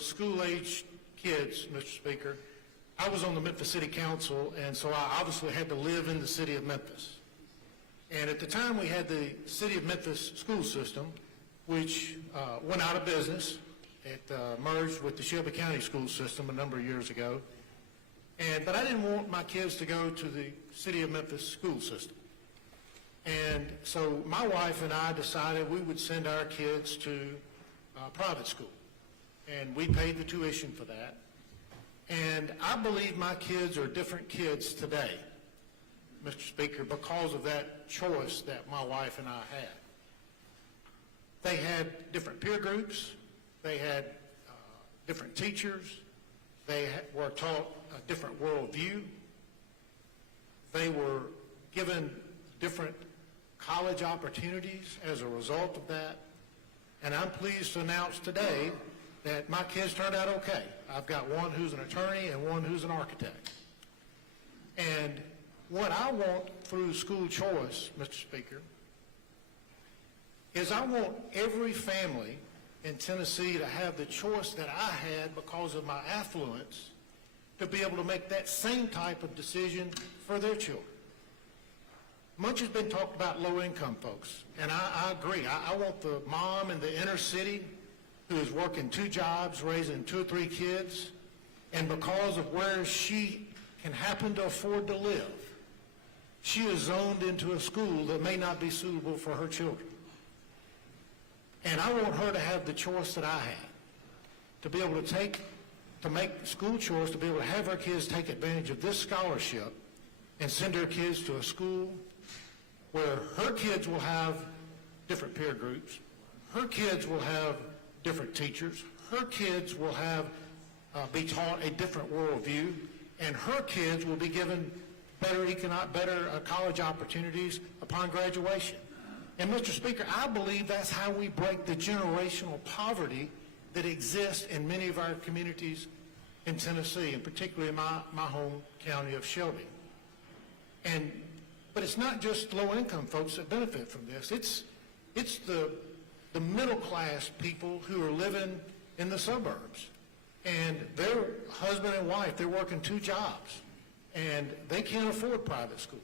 school-aged kids, Mr. Speaker, I was on the Memphis City Council, and so I obviously had to live in the city of Memphis. And at the time, we had the City of Memphis school system, which went out of business. It merged with the Shelby County school system a number of years ago. But I didn't want my kids to go to the City of Memphis school system. And so my wife and I decided we would send our kids to private school. And we paid the tuition for that. And I believe my kids are different kids today, Mr. Speaker, because of that choice that my wife and I had. They had different peer groups. They had different teachers. They were taught a different worldview. They were given different college opportunities as a result of that. And I'm pleased to announce today that my kids turned out okay. I've got one who's an attorney and one who's an architect. And what I want through school choice, Mr. Speaker, is I want every family in Tennessee to have the choice that I had because of my affluence to be able to make that same type of decision for their children. Much has been talked about low-income folks, and I agree. I want the mom in the inner city who is working 2 jobs, raising 2 or 3 kids, and because of where she can happen to afford to live, she is zoned into a school that may not be suitable for her children. And I want her to have the choice that I had, to be able to make school choice, to be able to have her kids take advantage of this scholarship and send her kids to a school where her kids will have different peer groups, her kids will have different teachers, her kids will have be taught a different worldview, and her kids will be given better college opportunities upon graduation. And Mr. Speaker, I believe that's how we break the generational poverty that exists in many of our communities in Tennessee, and particularly in my home county of Shelby. But it's not just low-income folks that benefit from this. It's the middle-class people who are living in the suburbs. And their husband and wife, they're working 2 jobs, and they can't afford private school.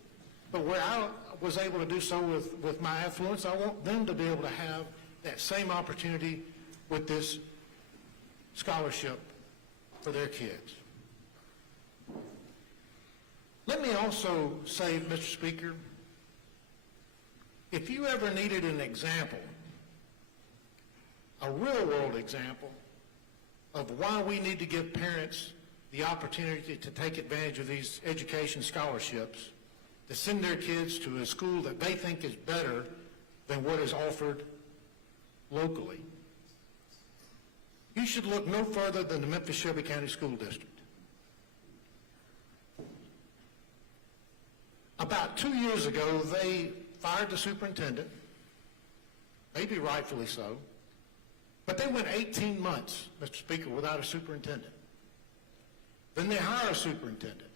But where I was able to do so with my affluence, I want them to be able to have that same opportunity with this scholarship for their kids. Let me also say, Mr. Speaker, if you ever needed an example, a real-world example of why we need to give parents the opportunity to take advantage of these education scholarships, to send their kids to a school that they think is better than what is offered locally, you should look no further than the Memphis Shelby County School District. About 2 years ago, they fired the superintendent, maybe rightfully so, but they went 18 months, Mr. Speaker, without a superintendent. Then they hire a superintendent.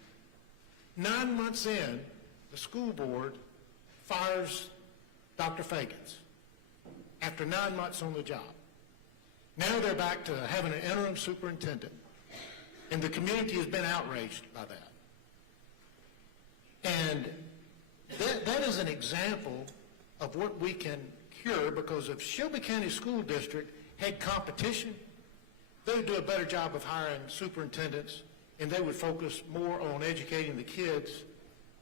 9 months in, the school board fires Dr. Fagans after 9 months on the job. Now they're back to having an interim superintendent, and the community has been outraged by that. And that is an example of what we can cure, because if Shelby County School District had competition, they would do a better job of hiring superintendents, and they would focus more on educating the kids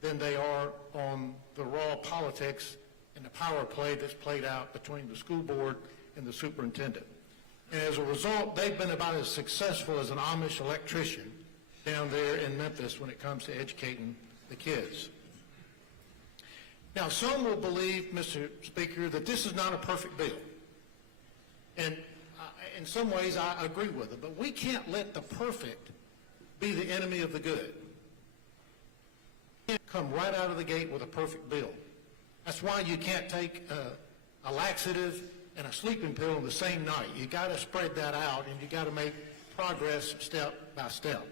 than they are on the raw politics and the power play that's played out between the school board and the superintendent. And as a result, they've been about as successful as an Amish electrician down there in Memphis when it comes to educating the kids. Now, some will believe, Mr. Speaker, that this is not a perfect bill. And in some ways, I agree with it, but we can't let the perfect be the enemy of the good. We can't come right out of the gate with a perfect bill. That's why you can't take a laxative and a sleeping pill in the same night. You got to spread that out, and you got to make progress step by step.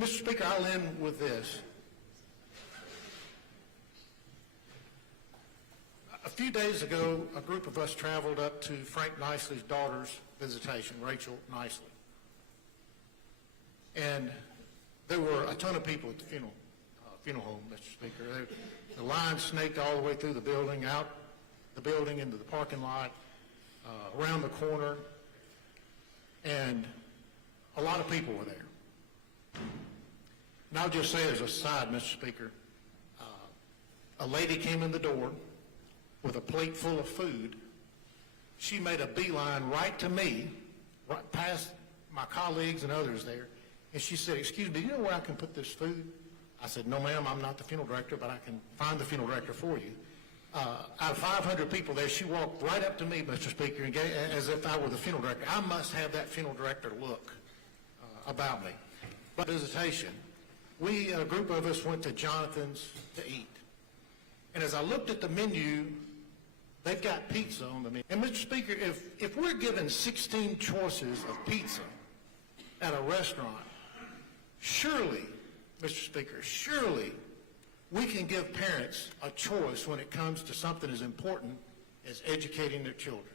Mr. Speaker, I'll end with this. A few days ago, a group of us traveled up to Frank Nicely's daughter's visitation, Rachel Nicely. And there were a ton of people at the funeral home, Mr. Speaker. The line snaked all the way through the building, out the building into the parking lot, around the corner, and a lot of people were there. And I'll just say as a side, Mr. Speaker, a lady came in the door with a plate full of food. She made a beeline right to me, right past my colleagues and others there, and she said, "Excuse me, do you know where I can put this food?" I said, "No, ma'am, I'm not the funeral director, but I can find the funeral director for you." Out of 500 people there, she walked right up to me, Mr. Speaker, and as if I were the funeral director. I must have that funeral director look about me. But visitation, a group of us went to Jonathan's to eat. And as I looked at the menu, they've got pizza on the menu. And Mr. Speaker, if we're given 16 choices of pizza at a restaurant, surely, Mr. Speaker, surely we can give parents a choice when it comes to something as important as educating their children.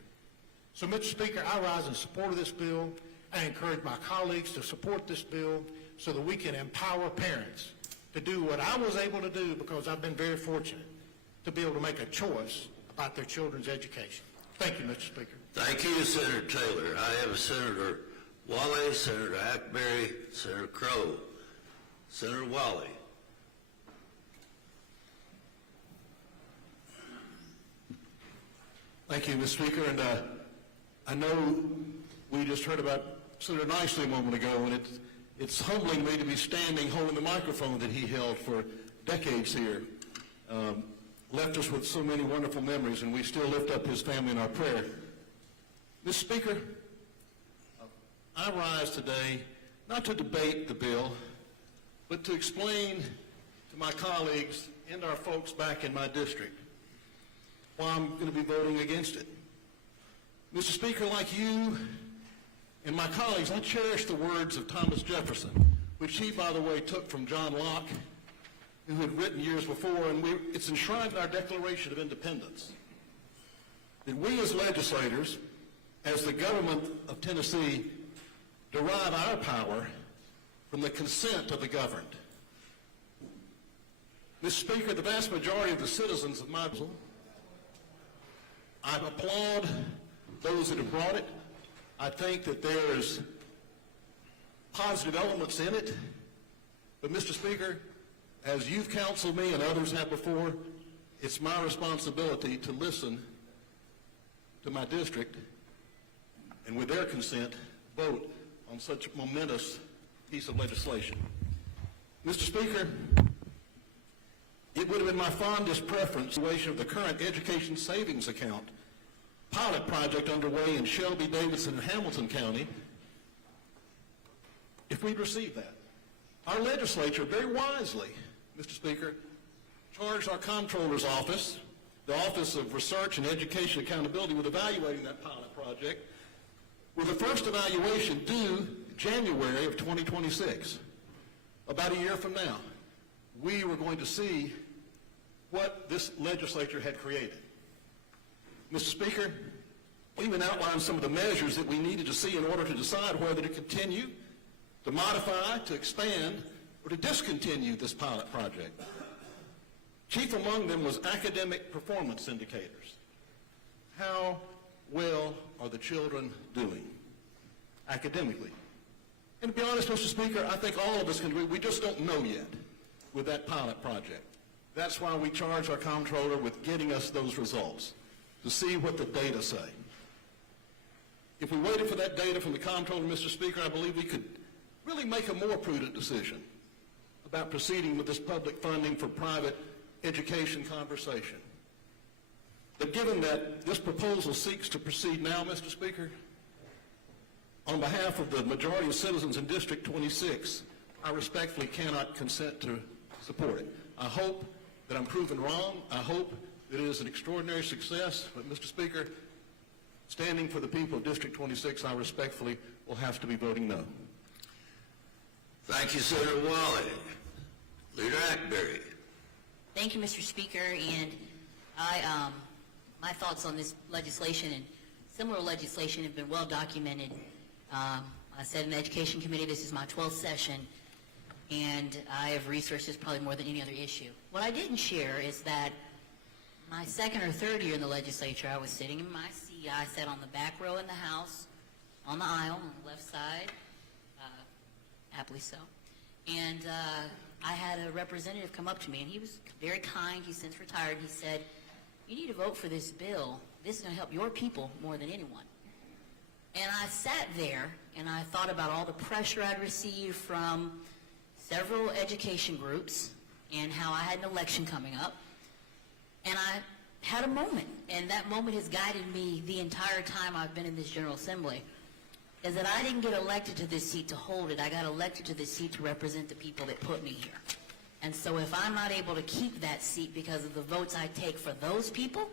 So, Mr. Speaker, I rise in support of this bill. I encourage my colleagues to support this bill so that we can empower parents to do what I was able to do because I've been very fortunate to be able to make a choice about their children's education. Thank you, Mr. Speaker. Thank you, Senator Taylor. I have Senator Wally, Senator Hackberry, Senator Crow. Senator Wally. Thank you, Mr. Speaker. And I know we just heard about Senator Nicely a moment ago, and it's humbling me to be standing holding the microphone that he held for decades here. Left us with so many wonderful memories, and we still lift up his family in our prayer. Mr. Speaker, I rise today not to debate the bill, but to explain to my colleagues and our folks back in my district why I'm going to be voting against it. Mr. Speaker, like you and my colleagues, I cherish the words of Thomas Jefferson, which he, by the way, took from John Locke, who had written years before, and it's enshrined in our Declaration of Independence, that we as legislators, as the government of Tennessee, derive our power from the consent of the governed. Mr. Speaker, the vast majority of the citizens of my bill, I applaud those that have brought it. I think that there's positive elements in it. But, Mr. Speaker, as you've counseled me and others have before, it's my responsibility to listen to my district and, with their consent, vote on such a momentous piece of legislation. Mr. Speaker, it would have been my fondest preference of the current education savings account pilot project underway in Shelby, Davidson, and Hamilton County if we'd received that. Our legislature very wisely, Mr. Speaker, charged our comptroller's office, the Office of Research and Education Accountability, with evaluating that pilot project, with the first evaluation due January of 2026, about a year from now. We were going to see what this legislature had created. Mr. Speaker, we even outlined some of the measures that we needed to see in order to decide whether to continue, to modify, to expand, or to discontinue this pilot project. Chief among them was academic performance indicators. How well are the children doing academically? And to be honest, Mr. Speaker, I think all of us can agree we just don't know yet with that pilot project. That's why we charge our comptroller with getting us those results, to see what the data say. If we waited for that data from the comptroller, Mr. Speaker, I believe we could really make a more prudent decision about proceeding with this public funding for private education conversation. But given that this proposal seeks to proceed now, Mr. Speaker, on behalf of the majority of citizens in District 26, I respectfully cannot consent to support it. I hope that I'm proven wrong. I hope that it is an extraordinary success. But, Mr. Speaker, standing for the people of District 26, I respectfully will have to be voting no. Thank you, Senator Wally. Leader Hackberry. Thank you, Mr. Speaker, and I my thoughts on this legislation and similar legislation have been well documented. I said in the Education Committee, this is my 12th session, and I have researched this probably more than any other issue. What I didn't share is that my second or third year in the legislature, I was sitting in my seat. I sat on the back row in the House, on the aisle, on the left side, happily so. And I had a representative come up to me, and he was very kind. He's since retired. He said, "You need to vote for this bill. This is going to help your people more than anyone." And I sat there, and I thought about all the pressure I'd received from several education groups and how I had an election coming up. And I had a moment, and that moment has guided me the entire time I've been in this General Assembly, is that I didn't get elected to this seat to hold it. I got elected to this seat to represent the people that put me here. And so if I'm not able to keep that seat because of the votes I take for those people,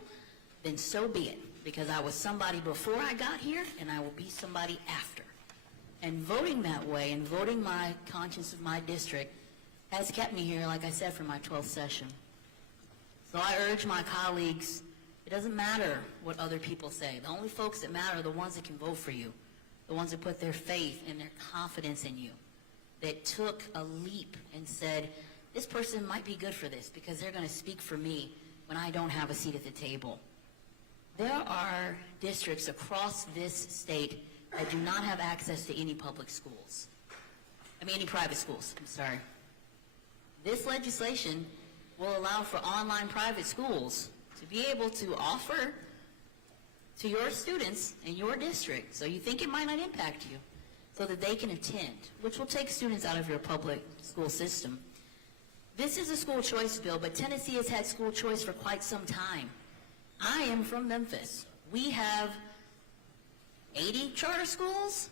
then so be it. Because I was somebody before I got here, and I will be somebody after. And voting that way, and voting my conscience of my district, has kept me here, like I said, for my 12th session. So I urge my colleagues, it doesn't matter what other people say. The only folks that matter are the ones that can vote for you, the ones that put their faith and their confidence in you, that took a leap and said, this person might be good for this because they're going to speak for me when I don't have a seat at the table. There are districts across this state that do not have access to any public schools. Any private schools, I'm sorry. This legislation will allow for online private schools to be able to offer to your students in your district, so you think it might not impact you, so that they can attend, which will take students out of your public school system. This is a school choice bill, but Tennessee has had school choice for quite some time. I am from Memphis. We have 80 charter schools,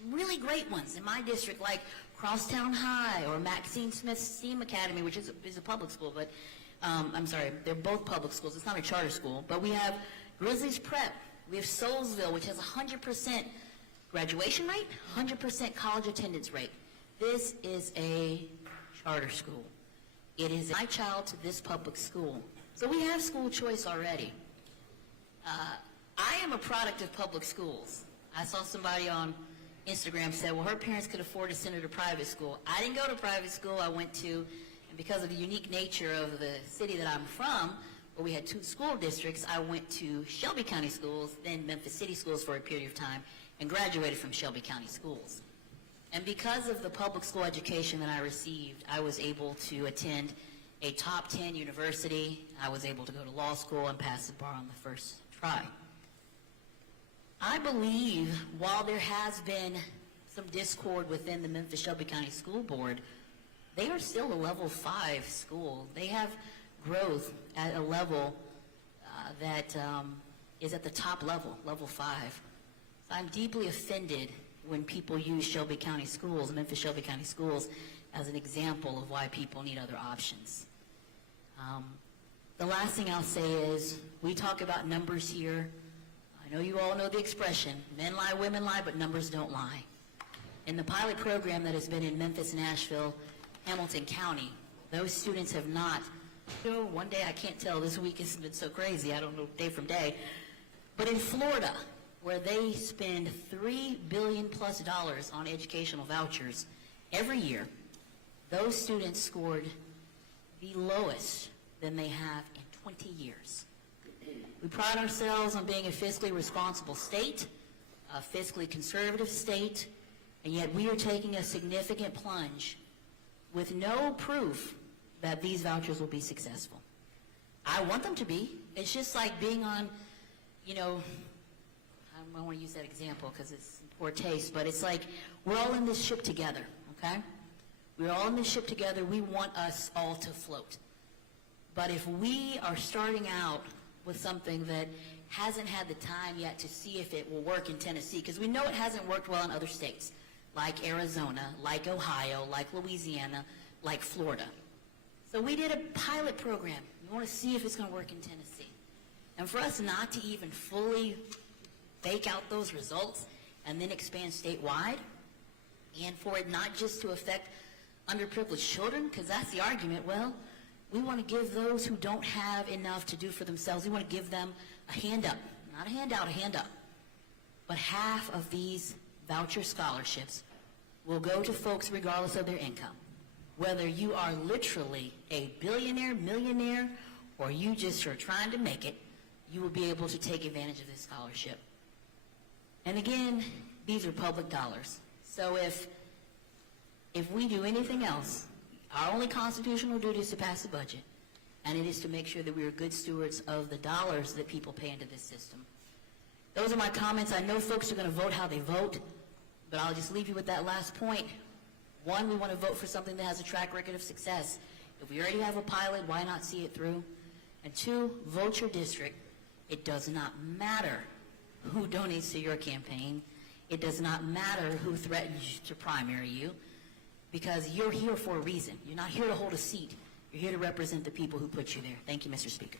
some really great ones in my district, like Crosstown High or Maxine Smith STEAM Academy, which is a public school, but I'm sorry, they're both public schools. It's not a charter school. But we have Grizzlies Prep. We have Soulsville, which has 100% graduation rate, 100% college attendance rate. This is a charter school. It is my child to this public school. So we have school choice already. I am a product of public schools. I saw somebody on Instagram said, well, her parents could afford to send her to private school. I didn't go to private school. I went to, and because of the unique nature of the city that I'm from, where we had two school districts, I went to Shelby County Schools, then Memphis City Schools for a period of time, and graduated from Shelby County Schools. And because of the public school education that I received, I was able to attend a top 10 university. I was able to go to law school and pass the bar on the first try. I believe while there has been some discord within the Memphis Shelby County School Board, they are still a level 5 school. They have growth at a level that is at the top level, level 5. So I'm deeply offended when people use Shelby County Schools, Memphis Shelby County Schools, as an example of why people need other options. The last thing I'll say is, we talk about numbers here. I know you all know the expression, men lie, women lie, but numbers don't lie. In the pilot program that has been in Memphis, Nashville, Hamilton County, those students have not, one day I can't tell, this week has been so crazy, I don't know day from day, but in Florida, where they spend $3 billion plus on educational vouchers every year, those students scored the lowest than they have in 20 years. We pride ourselves on being a fiscally responsible state, a fiscally conservative state, and yet we are taking a significant plunge with no proof that these vouchers will be successful. I want them to be. It's just like being on, I don't want to use that example because it's in poor taste, but it's like we're all in this ship together, okay? We're all in this ship together. We want us all to float. But if we are starting out with something that hasn't had the time yet to see if it will work in Tennessee, because we know it hasn't worked well in other states, like Arizona, like Ohio, like Louisiana, like Florida. So we did a pilot program. We want to see if it's going to work in Tennessee. And for us not to even fully bake out those results and then expand statewide, and for it not just to affect underprivileged children, because that's the argument, well, we want to give those who don't have enough to do for themselves, we want to give them a hand up, not a handout, a hand up. But half of these voucher scholarships will go to folks regardless of their income. Whether you are literally a billionaire, millionaire, or you just are trying to make it, you will be able to take advantage of this scholarship. And again, these are public dollars. So if we do anything else, our only constitutional duty is to pass the budget, and it is to make sure that we are good stewards of the dollars that people pay into this system. Those are my comments. I know folks are going to vote how they vote, but I'll just leave you with that last point. One, we want to vote for something that has a track record of success. If we already have a pilot, why not see it through? And two, vote your district. It does not matter who donates to your campaign. It does not matter who threatens to primary you, because you're here for a reason. You're not here to hold a seat. You're here to represent the people who put you there. Thank you, Mr. Speaker.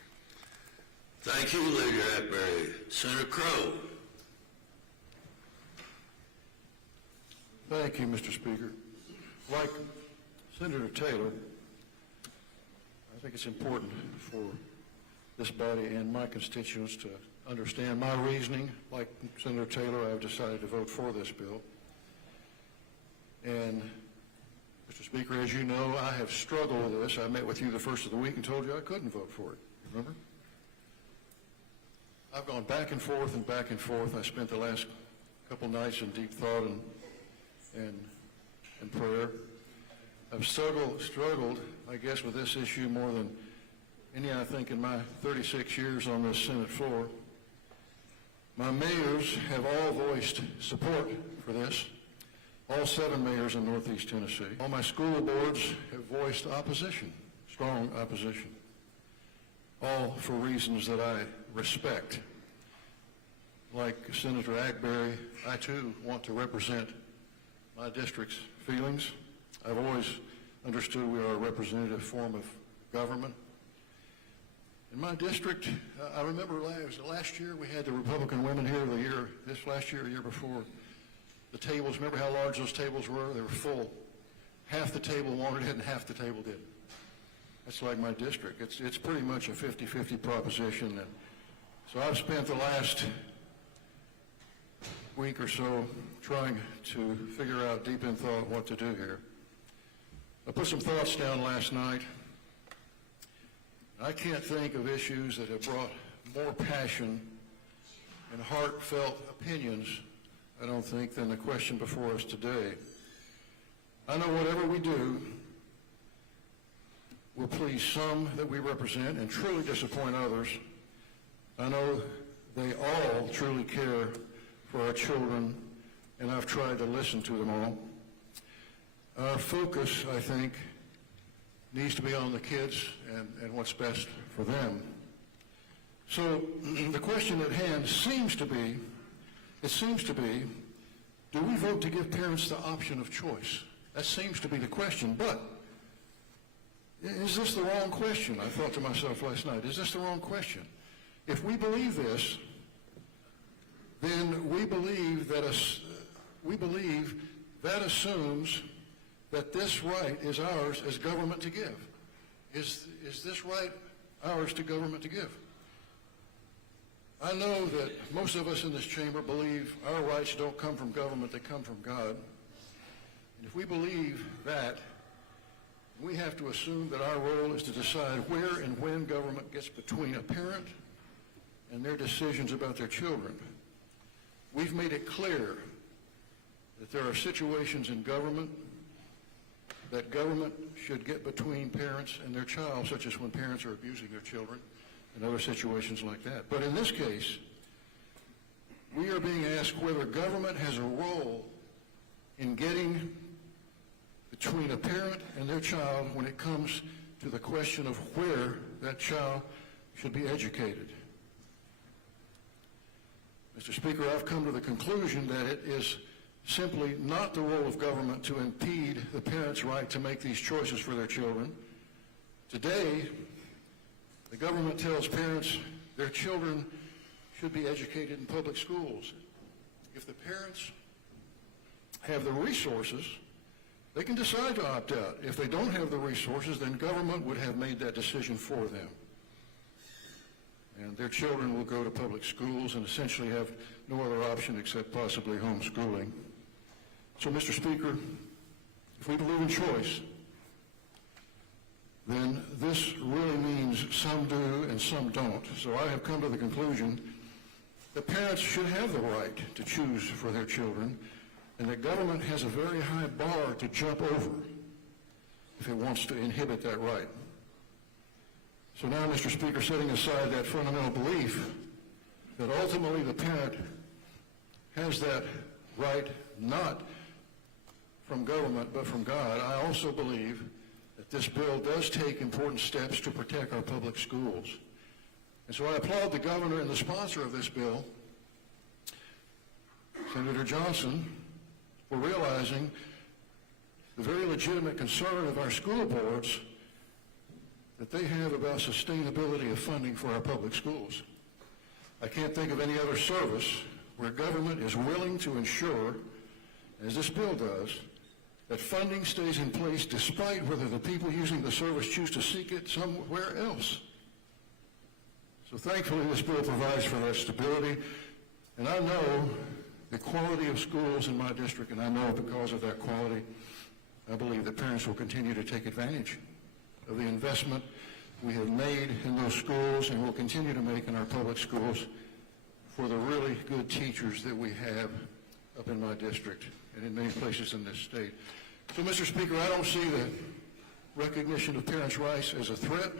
Thank you, Leader Hackberry. Senator Crowe. Thank you, Mr. Speaker. Like Senator Taylor, I think it's important for this body and my constituents to understand my reasoning. Like Senator Taylor, I've decided to vote for this bill. And, Mr. Speaker, as you know, I have struggled with this. I met with you the first of the week and told you I couldn't vote for it. Remember? I've gone back and forth and back and forth. I spent the last couple nights in deep thought and prayer. I've struggled, I guess, with this issue more than any, I think, in my 36 years on this Senate floor. My mayors have all voiced support for this, all 7 mayors in Northeast Tennessee. All my school boards have voiced opposition, strong opposition, all for reasons that I respect. Like Senator Hackberry, I too want to represent my district's feelings. I've always understood we are a representative form of government. In my district, I remember last year we had the Republican women here, this last year, the year before. The tables, remember how large those tables were? They were full. Half the table wanted it and half the table didn't. That's like my district. It's pretty much a 50-50 proposition. And so I've spent the last week or so trying to figure out deep in thought what to do here. I put some thoughts down last night. I can't think of issues that have brought more passion and heartfelt opinions, I don't think, than the question before us today. I know whatever we do will please some that we represent and truly disappoint others. I know they all truly care for our children, and I've tried to listen to them all. Our focus, I think, needs to be on the kids and what's best for them. So the question at hand seems to be, do we vote to give parents the option of choice? That seems to be the question, but is this the wrong question? I thought to myself last night, is this the wrong question? If we believe this, then we believe that assumes that this right is ours as government to give. Is this right ours to government to give? I know that most of us in this chamber believe our rights don't come from government, they come from God. And if we believe that, we have to assume that our role is to decide where and when government gets between a parent and their decisions about their children. We've made it clear that there are situations in government that government should get between parents and their child, such as when parents are abusing their children and other situations like that. But in this case, we are being asked whether government has a role in getting between a parent and their child when it comes to the question of where that child should be educated. Mr. Speaker, I've come to the conclusion that it is simply not the role of government to impede the parents' right to make these choices for their children. Today, the government tells parents their children should be educated in public schools. If the parents have the resources, they can decide to opt out. If they don't have the resources, then government would have made that decision for them. and their children will go to public schools and essentially have no other option except possibly homeschooling. So, Mr. Speaker, if we believe in choice, then this really means some do and some don't. So I have come to the conclusion that parents should have the right to choose for their children, and that government has a very high bar to jump over if it wants to inhibit that right. So now, Mr. Speaker, setting aside that fundamental belief that ultimately the parent has that right not from government but from God, I also believe that this bill does take important steps to protect our public schools. And so I applaud the governor and the sponsor of this bill, Senator Johnson, for realizing the very legitimate concern of our school boards that they have about sustainability of funding for our public schools. I can't think of any other service where government is willing to ensure, as this bill does, that funding stays in place despite whether the people using the service choose to seek it somewhere else. So thankfully, this bill provides for that stability, and I know the quality of schools in my district, and I know because of that quality, I believe that parents will continue to take advantage of the investment we have made in those schools and will continue to make in our public schools for the really good teachers that we have up in my district and in many places in this state. So, Mr. Speaker, I don't see the recognition of parents' rights as a threat.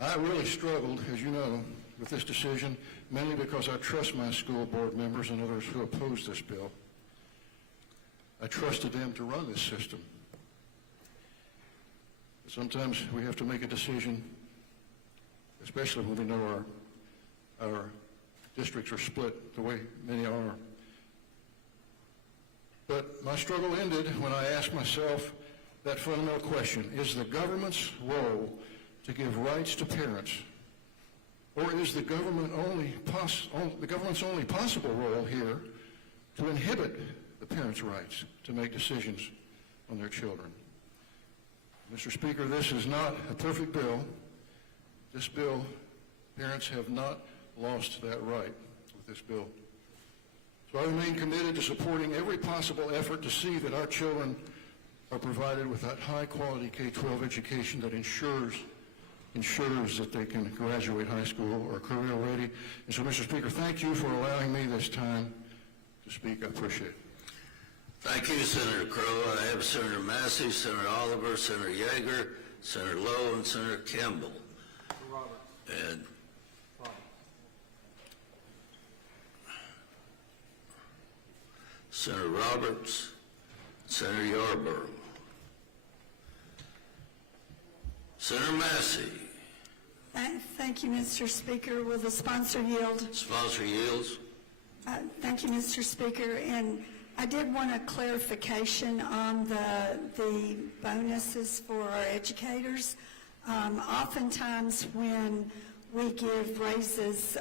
I really struggled, as you know, with this decision, mainly because I trust my school board members and others who oppose this bill. I trusted them to run this system. Sometimes we have to make a decision, especially when we know our districts are split the way many are. But my struggle ended when I asked myself that fundamental question: is the government's role to give rights to parents, or is the government's only possible role here to inhibit the parents' rights to make decisions on their children? Mr. Speaker, this is not a perfect bill. This bill, parents have not lost that right with this bill. So I remain committed to supporting every possible effort to see that our children are provided with that high-quality K-12 education that ensures that they can graduate high school or career ready. And so, Mr. Speaker, thank you for allowing me this time to speak. I appreciate it. Thank you, Senator Crowe. I have Senator Massey, Senator Oliver, Senator Yeager, Senator Lowe, and Senator Campbell. And Senator Roberts, Senator Yarborough. Senator Massey. Thank you, Mr. Speaker. Will the sponsor yield? Sponsor yields. Thank you, Mr. Speaker. And I did want a clarification on the bonuses for our educators. Oftentimes when we give raises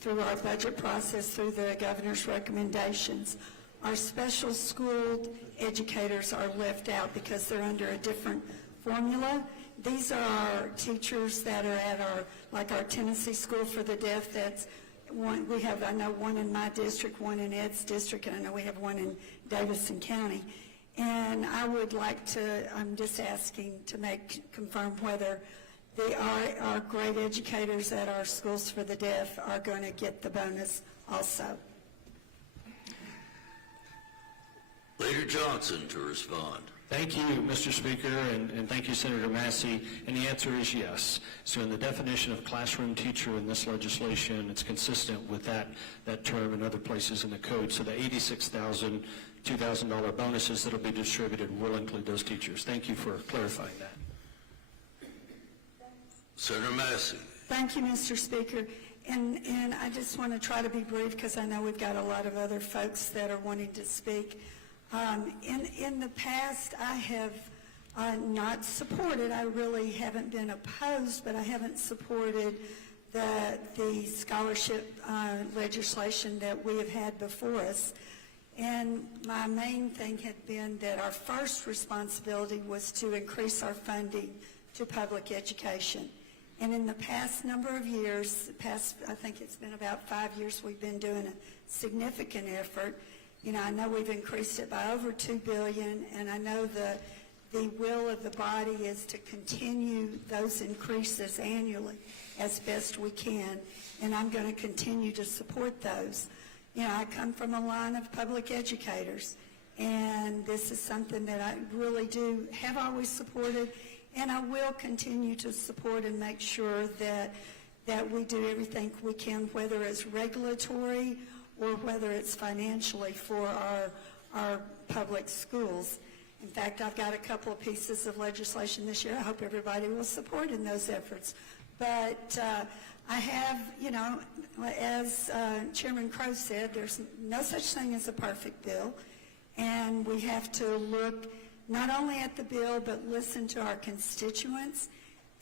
through our budget process, through the governor's recommendations, our special school educators are left out because they're under a different formula. These are our teachers that are at our Tennessee School for the Deaf. That's one, we have, I know, one in my district, one in Ed's district, and I know we have one in Davidson County. And I would like to, I'm just asking to confirm whether our great educators at our schools for the deaf are going to get the bonus also. Leader Johnson to respond. Thank you, Mr. Speaker, and thank you, Senator Massey. And the answer is yes. So in the definition of classroom teacher in this legislation, it's consistent with that term in other places in the code. So the $86,000, $2,000 bonuses that will be distributed will include those teachers. Thank you for clarifying that. Senator Massey. Thank you, Mr. Speaker. And I just want to try to be brief because I know we've got a lot of other folks that are wanting to speak. In the past, I have not supported, I really haven't been opposed, but I haven't supported the scholarship legislation that we have had before us. And my main thing had been that our first responsibility was to increase our funding to public education. And in the past number of years, I think it's been about 5 years, we've been doing a significant effort. You know, I know we've increased it by over $2 billion, and I know the will of the body is to continue those increases annually as best we can, and I'm going to continue to support those. You know, I come from a line of public educators, and this is something that I really have always supported, and I will continue to support and make sure that we do everything we can, whether it's regulatory or whether it's financially for our public schools. In fact, I've got a couple of pieces of legislation this year I hope everybody will support in those efforts. But I have, you know, as Chairman Crow said, there's no such thing as a perfect bill, and we have to look not only at the bill but listen to our constituents.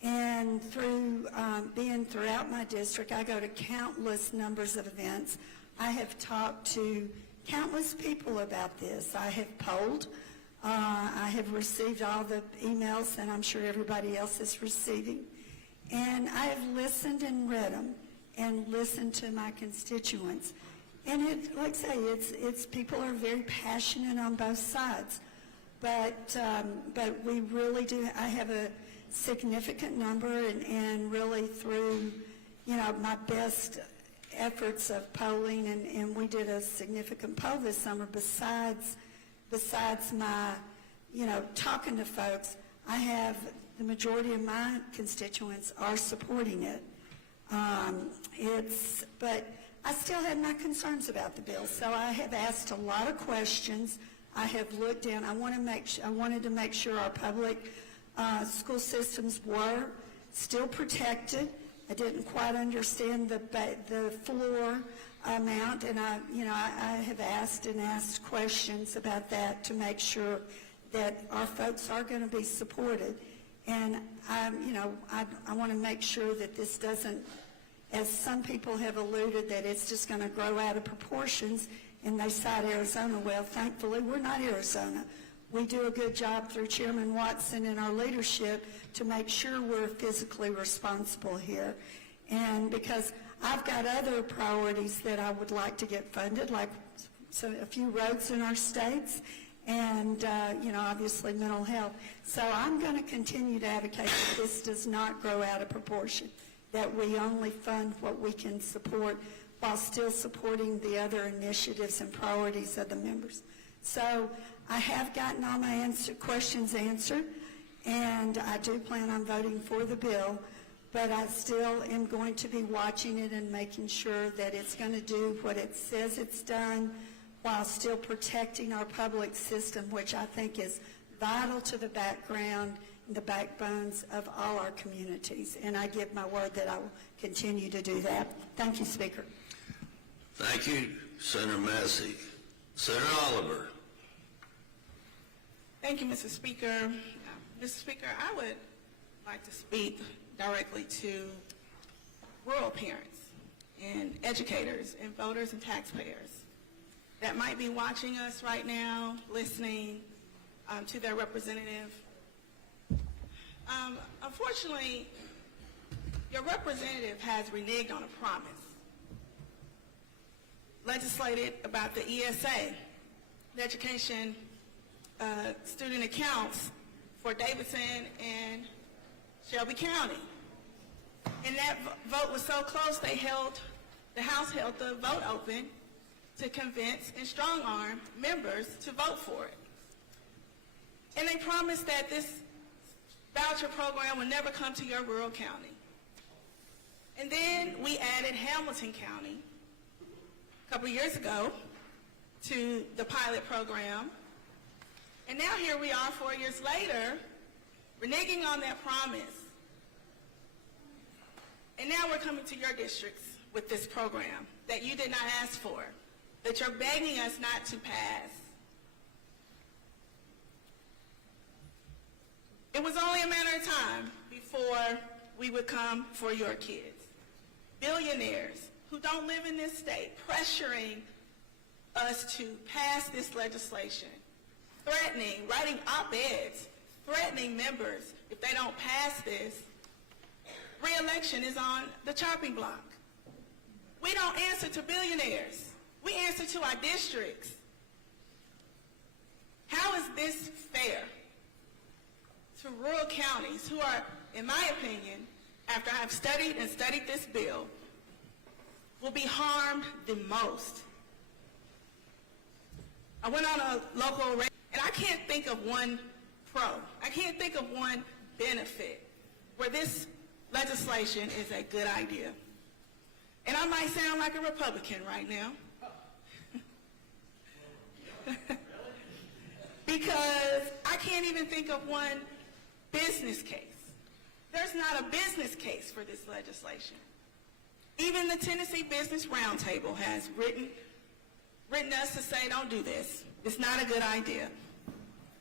And through being throughout my district, I go to countless numbers of events. I have talked to countless people about this. I have polled. I have received all the emails that I'm sure everybody else is receiving. And I have listened and read them and listened to my constituents. And like I say, it's people are very passionate on both sides. But we really do, I have a significant number, and really through, you know, my best efforts of polling, and we did a significant poll this summer besides my, you know, talking to folks. I have the majority of my constituents are supporting it. But I still have my concerns about the bill, so I have asked a lot of questions. I have looked in. I wanted to make sure our public school systems were still protected. I didn't quite understand the floor amount, and I have asked questions about that to make sure that our folks are going to be supported. And I want to make sure that this doesn't, as some people have alluded, that it's just going to grow out of proportions. And they cite Arizona. Well, thankfully, we're not Arizona. We do a good job through Chairman Watson and our leadership to make sure we're physically responsible here. And because I've got other priorities that I would like to get funded, like a few roads in our states, and obviously mental health. So I'm going to continue to advocate that this does not grow out of proportion, that we only fund what we can support while still supporting the other initiatives and priorities of the members. So I have gotten all my questions answered, and I do plan on voting for the bill, but I still am going to be watching it and making sure that it's going to do what it says it's done while still protecting our public system, which I think is vital to the background and the backbones of all our communities. And I give my word that I will continue to do that. Thank you, Speaker. Thank you, Senator Massey. Senator Oliver. Thank you, Mr. Speaker. Mr. Speaker, I would like to speak directly to rural parents and educators and voters and taxpayers that might be watching us right now, listening to their representative. Unfortunately, your representative has reneged on a promise legislated about the ESA, the Education Student Accounts for Davidson and Shelby County. And that vote was so close, the House held the vote open to convince and strong-arm members to vote for it. And they promised that this voucher program would never come to your rural county. And then we added Hamilton County a couple years ago to the pilot program. And now here we are 4 years later, reneging on that promise. And now we're coming to your districts with this program that you did not ask for, that you're begging us not to pass. It was only a matter of time before we would come for your kids. Billionaires who don't live in this state pressuring us to pass this legislation, threatening, writing op-eds, threatening members if they don't pass this, re-election is on the chopping block. We don't answer to billionaires. We answer to our districts. How is this fair to rural counties who are, in my opinion, after I've studied and studied this bill, will be harmed the most? I went on a local radio, and I can't think of one pro. I can't think of one benefit where this legislation is a good idea. And I might sound like a Republican right now. Because I can't even think of one business case. There's not a business case for this legislation. Even the Tennessee Business Roundtable has written us to say, don't do this. It's not a good idea.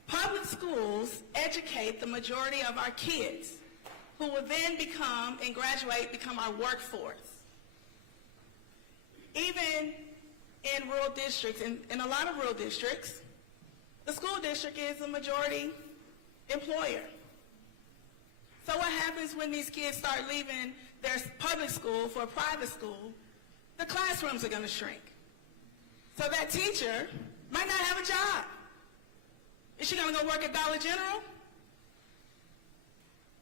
Public schools educate the majority of our kids who will then become our workforce. Even in rural districts, in a lot of rural districts, the school district is a majority employer. So what happens when these kids start leaving their public school for a private school? The classrooms are going to shrink. So that teacher might not have a job. Is she going to go work at Dollar General?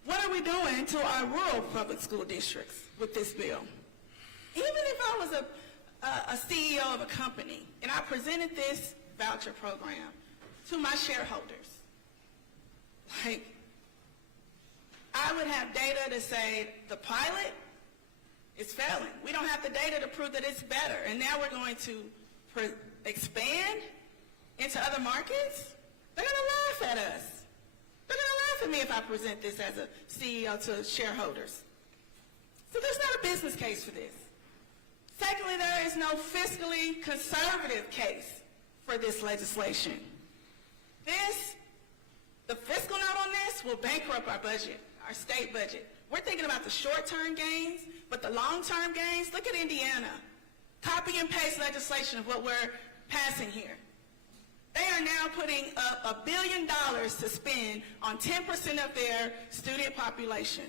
What are we doing to our rural public school districts with this bill? Even if I was a CEO of a company and I presented this voucher program to my shareholders, like, I would have data to say the pilot is failing. We don't have the data to prove that it's better. And now we're going to expand into other markets? They're going to laugh at us. They're going to laugh at me if I present this as a CEO to shareholders. So there's not a business case for this. Secondly, there is no fiscally conservative case for this legislation. The fiscal note on this will bankrupt our budget, our state budget. We're thinking about the short-term gains, but the long-term gains, look at Indiana. Copy and paste legislation of what we're passing here. They are now putting up $1 billion to spend on 10% of their student population.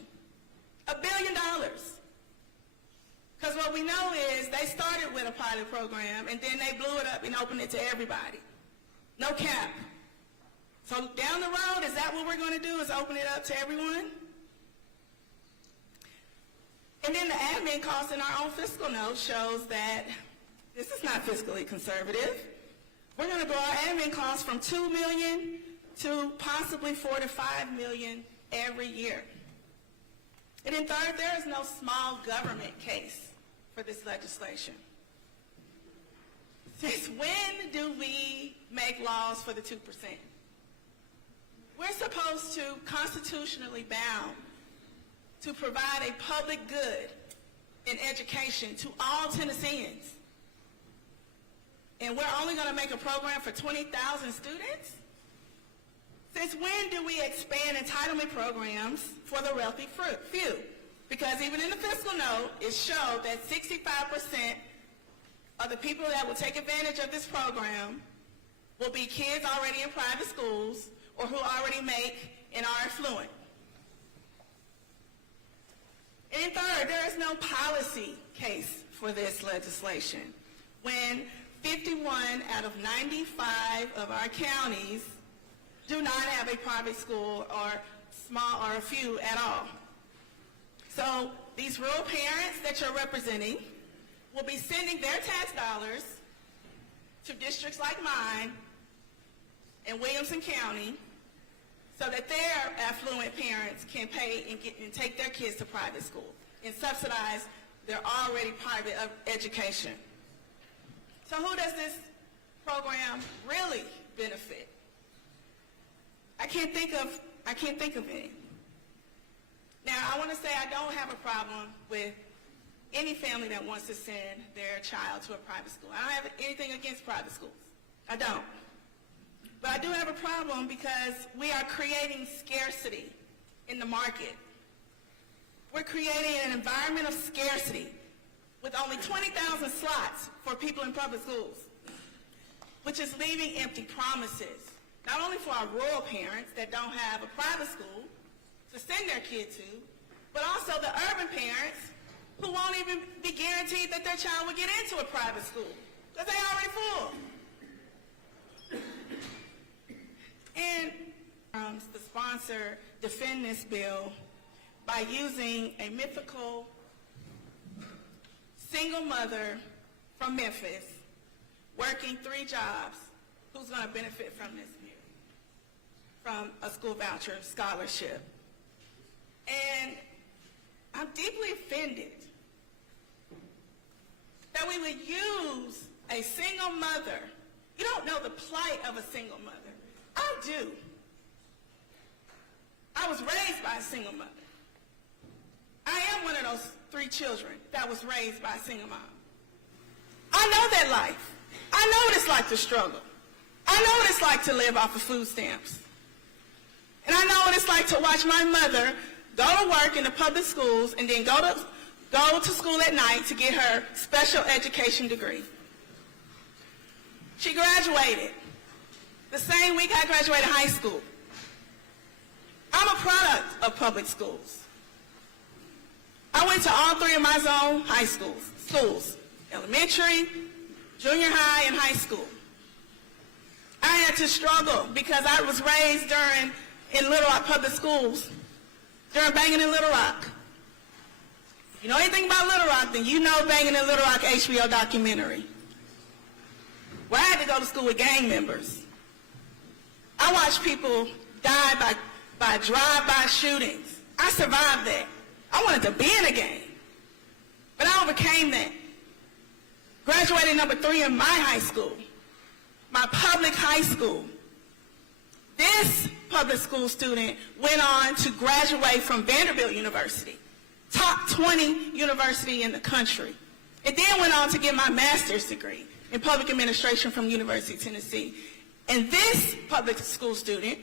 $1 billion. Because what we know is they started with a pilot program and then they blew it up and opened it to everybody. No cap. So down the road, is that what we're going to do, is open it up to everyone? And then the admin cost in our own fiscal note shows that this is not fiscally conservative. We're going to grow our admin costs from $2 million to possibly $4 to $5 million every year. And then third, there is no small government case for this legislation. Since when do we make laws for the 2%? We're supposed to constitutionally bound to provide a public good in education to all Tennesseans. And we're only going to make a program for 20,000 students? Since when do we expand entitlement programs for the wealthy few? Because even in the fiscal note, it showed that 65% of the people that will take advantage of this program will be kids already in private schools or who already make and are affluent. And third, there is no policy case for this legislation when 51 out of 95 of our counties do not have a private school or small or a few at all. So these rural parents that you're representing will be sending their tax dollars to districts like mine in Williamson County so that their affluent parents can pay and take their kids to private school and subsidize their already private education. So who does this program really benefit? I can't think of any. Now, I want to say I don't have a problem with any family that wants to send their child to a private school. I don't have anything against private schools. I don't. But I do have a problem because we are creating scarcity in the market. We're creating an environment of scarcity with only 20,000 slots for people in public schools, which is leaving empty promises, not only for our rural parents that don't have a private school to send their kid to, but also the urban parents who won't even be guaranteed that their child will get into a private school because they already full. And the sponsor defend this bill by using a mythical single mother from Memphis working 3 jobs who's going to benefit from this bill, from a school voucher scholarship. And I'm deeply offended that we would use a single mother. You don't know the plight of a single mother. I do. I was raised by a single mother. I am one of those 3 children that was raised by a single mom. I know that life. I know what it's like to struggle. I know what it's like to live off of food stamps. And I know what it's like to watch my mother go to work in the public schools and then go to school at night to get her special education degree. She graduated the same week I graduated high school. I'm a product of public schools. I went to all 3 of my zone high schools, elementary, junior high, and high school. I had to struggle because I was raised in Little Rock public schools during Banging in Little Rock. You know anything about Little Rock, then you know Banging in Little Rock HBO documentary. Where I had to go to school with gang members. I watched people die by drive-by shootings. I survived that. I wanted to be in a gang. But I overcame that. Graduated number 3 in my high school, my public high school. This public school student went on to graduate from Vanderbilt University, top 20 university in the country. And then went on to get my master's degree in public administration from University of Tennessee. And this public school student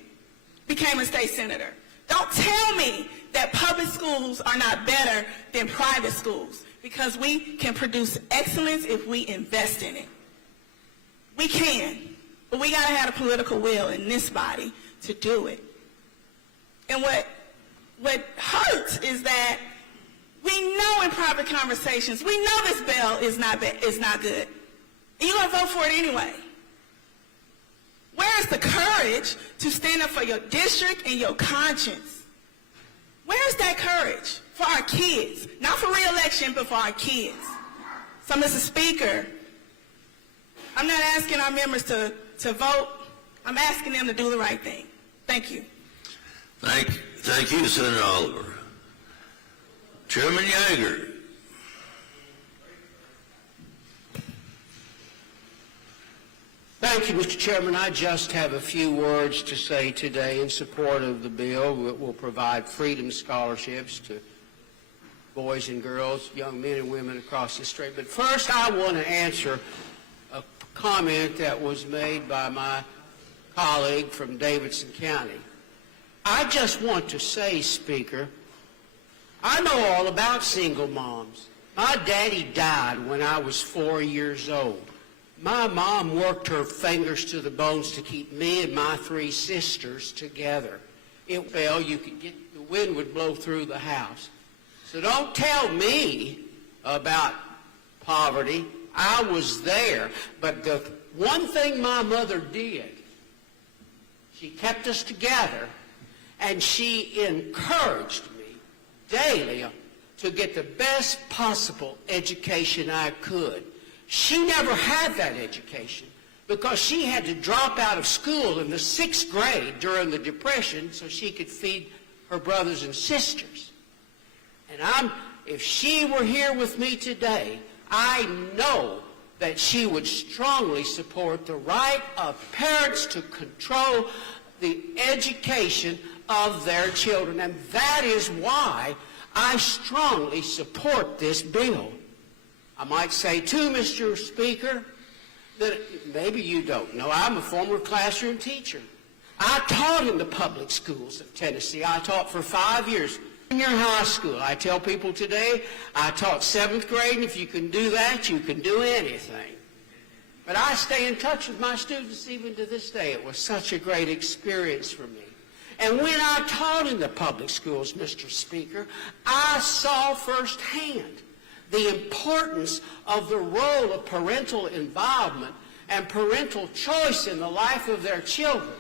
became a state senator. Don't tell me that public schools are not better than private schools, because we can produce excellence if we invest in it. We can, but we got to have a political will in this body to do it. And what hurts is that we know in private conversations, we know this bill is not good. And you're going to vote for it anyway. Where is the courage to stand up for your district and your conscience? Where is that courage for our kids? Not for re-election, but for our kids. So, Mr. Speaker, I'm not asking our members to vote. I'm asking them to do the right thing. Thank you. Thank you, Senator Oliver. Chairman Yeager. Thank you, Mr. Chairman. I just have a few words to say today in support of the bill that will provide freedom scholarships to boys and girls, young men and women across the state. But first, I want to answer a comment that was made by my colleague from Davidson County. I just want to say, Speaker, I know all about single moms. My daddy died when I was 4 years old. My mom worked her fingers to the bones to keep me and my 3 sisters together. It fell, the wind would blow through the house. So don't tell me about poverty. I was there. But the one thing my mother did, she kept us together, and she encouraged me daily to get the best possible education I could. She never had that education because she had to drop out of school in the 6th grade during the Depression so she could feed her brothers and sisters. And if she were here with me today, I know that she would strongly support the right of parents to control the education of their children. And that is why I strongly support this bill. I might say, too, Mr. Speaker, that maybe you don't know, I'm a former classroom teacher. I taught in the public schools of Tennessee. I taught for 5 years. In your high school, I tell people today, I taught 7th grade, and if you can do that, you can do anything. But I stay in touch with my students even to this day. It was such a great experience for me. And when I taught in the public schools, Mr. Speaker, I saw firsthand the importance of the role of parental involvement and parental choice in the life of their children.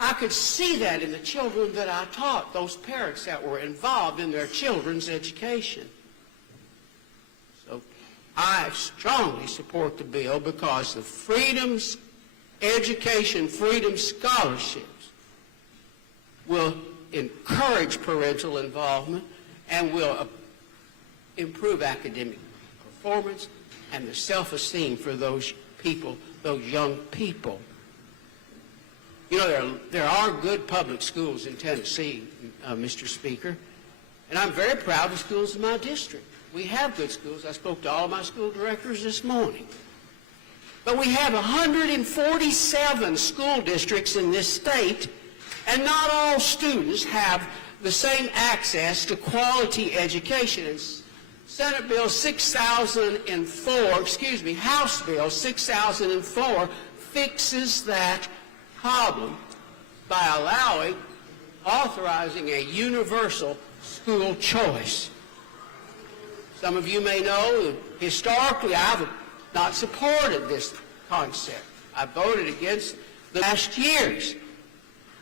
I could see that in the children that I taught, those parents that were involved in their children's education. So I strongly support the bill because the education freedom scholarships will encourage parental involvement and will improve academic performance and the self-esteem for those people, those young people. You know, there are good public schools in Tennessee, Mr. Speaker, and I'm very proud of the schools in my district. We have good schools. I spoke to all of my school directors this morning. But we have 147 school districts in this state, and not all students have the same access to quality education. And House Bill 6004 fixes that problem by authorizing a universal school choice. Some of you may know that historically I've not supported this concept. I voted against the last years.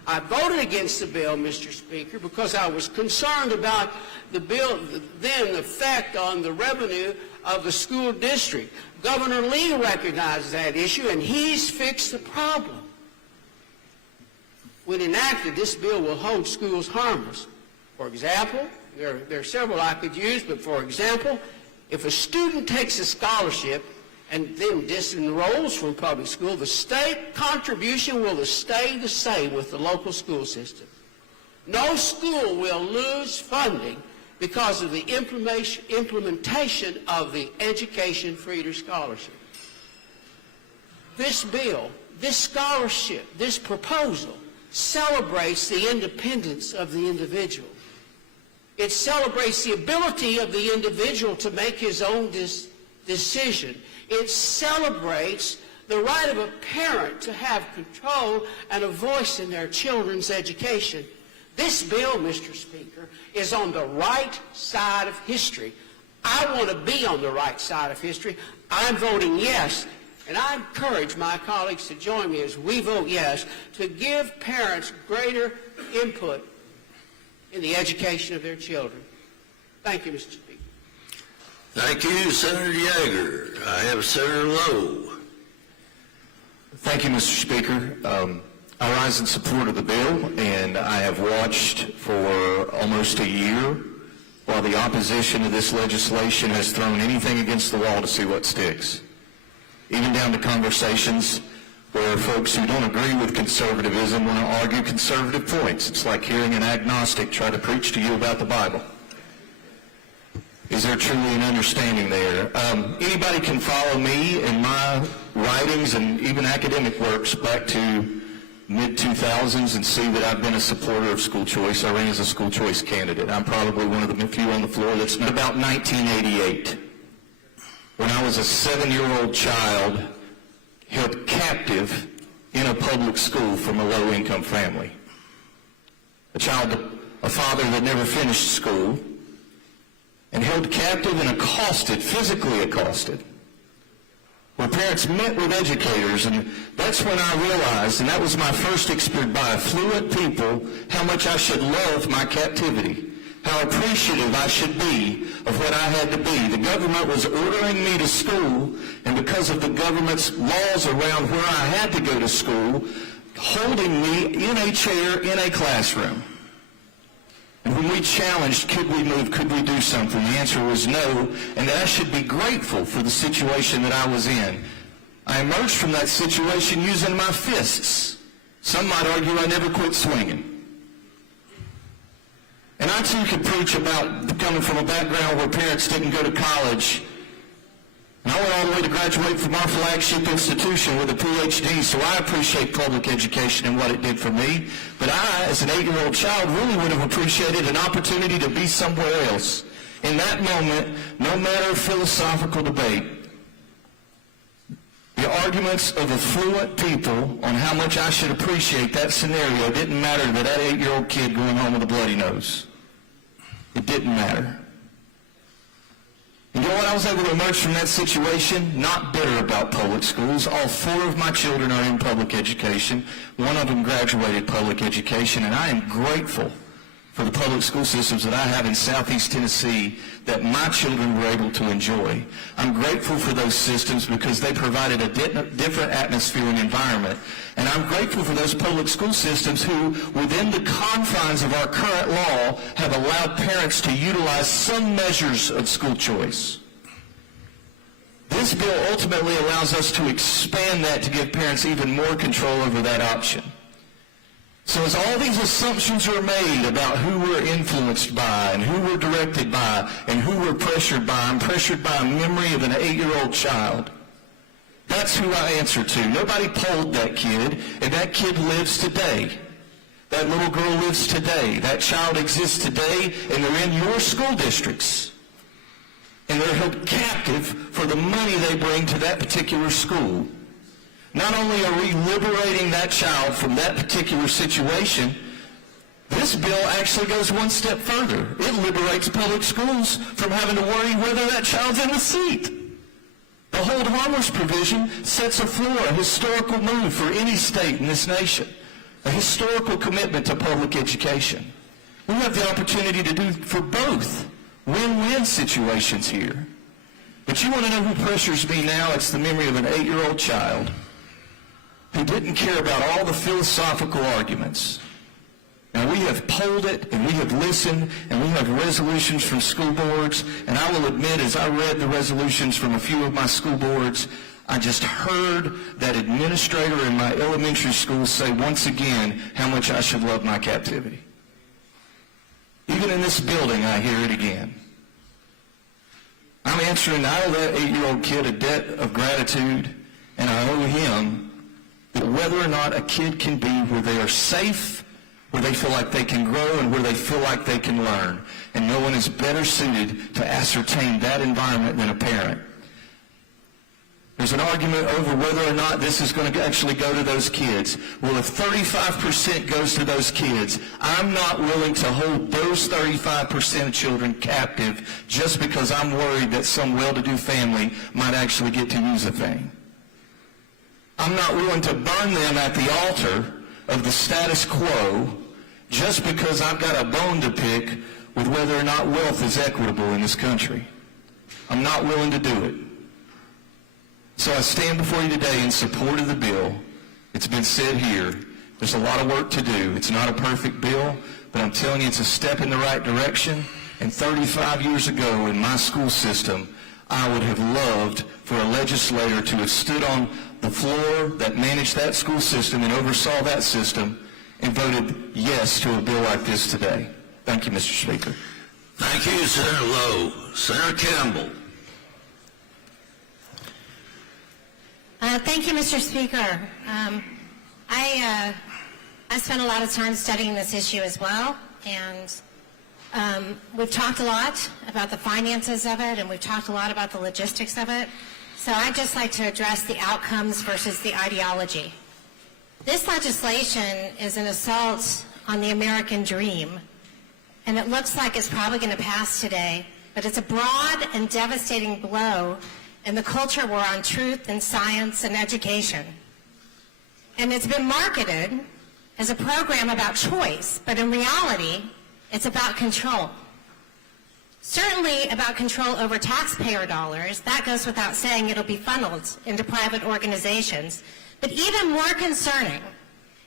I voted against the bill, Mr. Speaker, because I was concerned about the bill, then the effect on the revenue of the school district. Governor Lee recognizes that issue, and he's fixed the problem. When enacted, this bill will hold schools harmless. For example, there are several I could use, but for example, if a student takes a scholarship and then disenrolls from public school, the state contribution will stay the same with the local school system. No school will lose funding because of the implementation of the Education Freedom Scholarship. This bill, this scholarship, this proposal celebrates the independence of the individual. It celebrates the ability of the individual to make his own decision. It celebrates the right of a parent to have control and a voice in their children's education. This bill, Mr. Speaker, is on the right side of history. I want to be on the right side of history. I'm voting yes, and I encourage my colleagues to join me as we vote yes to give parents greater input in the education of their children. Thank you, Mr. Speaker. Thank you, Senator Yeager. I have Senator Lowe. Thank you, Mr. Speaker. I rise in support of the bill, and I have watched for almost a year while the opposition to this legislation has thrown anything against the wall to see what sticks, even down to conversations where folks who don't agree with conservatism want to argue conservative points. It's like hearing an agnostic try to preach to you about the Bible. Is there truly an understanding there? Anybody can follow me in my writings and even academic works back to mid-2000s and see that I've been a supporter of school choice. I ran as a school choice candidate. I'm probably one of the few on the floor that's not. About 1988, when I was a 7-year-old child held captive in a public school from a low-income family. A father that never finished school, and held captive and accosted, physically accosted, where parents met with educators, and that's when I realized, and that was my first experience by affluent people, how much I should love my captivity, how appreciative I should be of what I had to be. The government was ordering me to school, and because of the government's laws around where I had to go to school, holding me in a chair in a classroom. And when we challenged, could we move, could we do something, the answer was no, and that I should be grateful for the situation that I was in. I emerged from that situation using my fists. Some might argue I never quit swinging. And I too could preach about coming from a background where parents didn't go to college. And I went all the way to graduate from our flagship institution with a PhD, so I appreciate public education and what it did for me. But I, as an 8-year-old child, really would have appreciated an opportunity to be somewhere else. In that moment, no matter of philosophical debate, The arguments of affluent people on how much I should appreciate that scenario didn't matter to that 8-year-old kid going home with a bloody nose. It didn't matter. And you know what? I was able to emerge from that situation not bitter about public schools. All 4 of my children are in public education. One of them graduated public education, and I am grateful for the public school systems that I have in Southeast Tennessee that my children were able to enjoy. I'm grateful for those systems because they provided a different atmosphere and environment. And I'm grateful for those public school systems who, within the confines of our current law, have allowed parents to utilize some measures of school choice. This bill ultimately allows us to expand that to give parents even more control over that option. So as all these assumptions are made about who we're influenced by and who we're directed by and who we're pressured by, I'm pressured by a memory of an 8-year-old child. That's who I answer to. Nobody polled that kid, and that kid lives today. That little girl lives today. That child exists today, and they're in your school districts. And they're held captive for the money they bring to that particular school. Not only are we liberating that child from that particular situation, this bill actually goes one step further. It liberates public schools from having to worry whether that child's in the seat. The hold harmless provision sets a floor, a historical move for any state in this nation, a historical commitment to public education. We have the opportunity to do for both win-win situations here. But you want to know who pressures me now? It's the memory of an 8-year-old child who didn't care about all the philosophical arguments. Now, we have polled it, and we have listened, and we have resolutions from school boards, and I will admit, as I read the resolutions from a few of my school boards, I just heard that administrator in my elementary school say once again how much I should love my captivity. Even in this building, I hear it again. I'm answering, I owe that 8-year-old kid a debt of gratitude, and I owe him whether or not a kid can be where they are safe, where they feel like they can grow, and where they feel like they can learn. And no one is better suited to ascertain that environment than a parent. There's an argument over whether or not this is going to actually go to those kids. Well, if 35% goes to those kids, I'm not willing to hold those 35% of children captive just because I'm worried that some well-to-do family might actually get to use a thing. I'm not willing to burn them at the altar of the status quo just because I've got a bone to pick with whether or not wealth is equitable in this country. I'm not willing to do it. So I stand before you today in support of the bill. It's been said here, there's a lot of work to do. It's not a perfect bill, but I'm telling you it's a step in the right direction. And 35 years ago in my school system, I would have loved for a legislator to have stood on the floor that managed that school system and oversaw that system and voted yes to a bill like this today. Thank you, Mr. Speaker. Thank you, Senator Lowe. Senator Campbell. Thank you, Mr. Speaker. I spent a lot of time studying this issue as well, and we've talked a lot about the finances of it, and we've talked a lot about the logistics of it. So I'd just like to address the outcomes versus the ideology. This legislation is an assault on the American dream, and it looks like it's probably going to pass today, but it's a broad and devastating blow in the culture war on truth and science and education. And it's been marketed as a program about choice, but in reality, it's about control. Certainly about control over taxpayer dollars. That goes without saying. It'll be funneled into private organizations. But even more concerning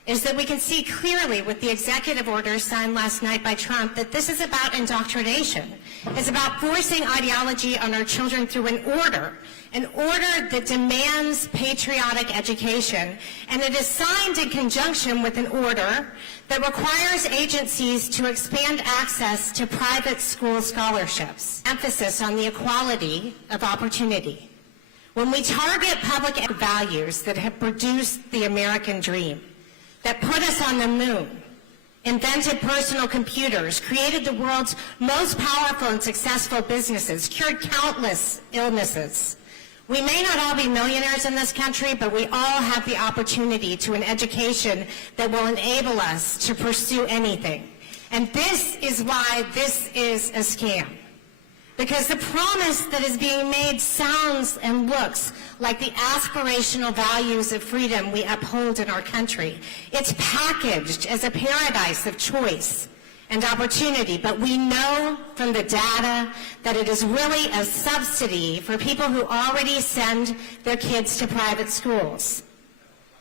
is that we can see clearly with the executive order signed last night by Trump that this is about indoctrination. It's about forcing ideology on our children through an order that demands patriotic education, and it is signed in conjunction with an order that requires agencies to expand access to private school scholarships. Emphasis on the equality of opportunity. When we target public values that have produced the American dream, that put us on the moon, invented personal computers, created the world's most powerful and successful businesses, cured countless illnesses, We may not all be millionaires in this country, but we all have the opportunity to an education that will enable us to pursue anything. And this is why this is a scam. Because the promise that is being made sounds and looks like the aspirational values of freedom we uphold in our country. It's packaged as a paradise of choice and opportunity, but we know from the data that it is really a subsidy for people who already send their kids to private schools.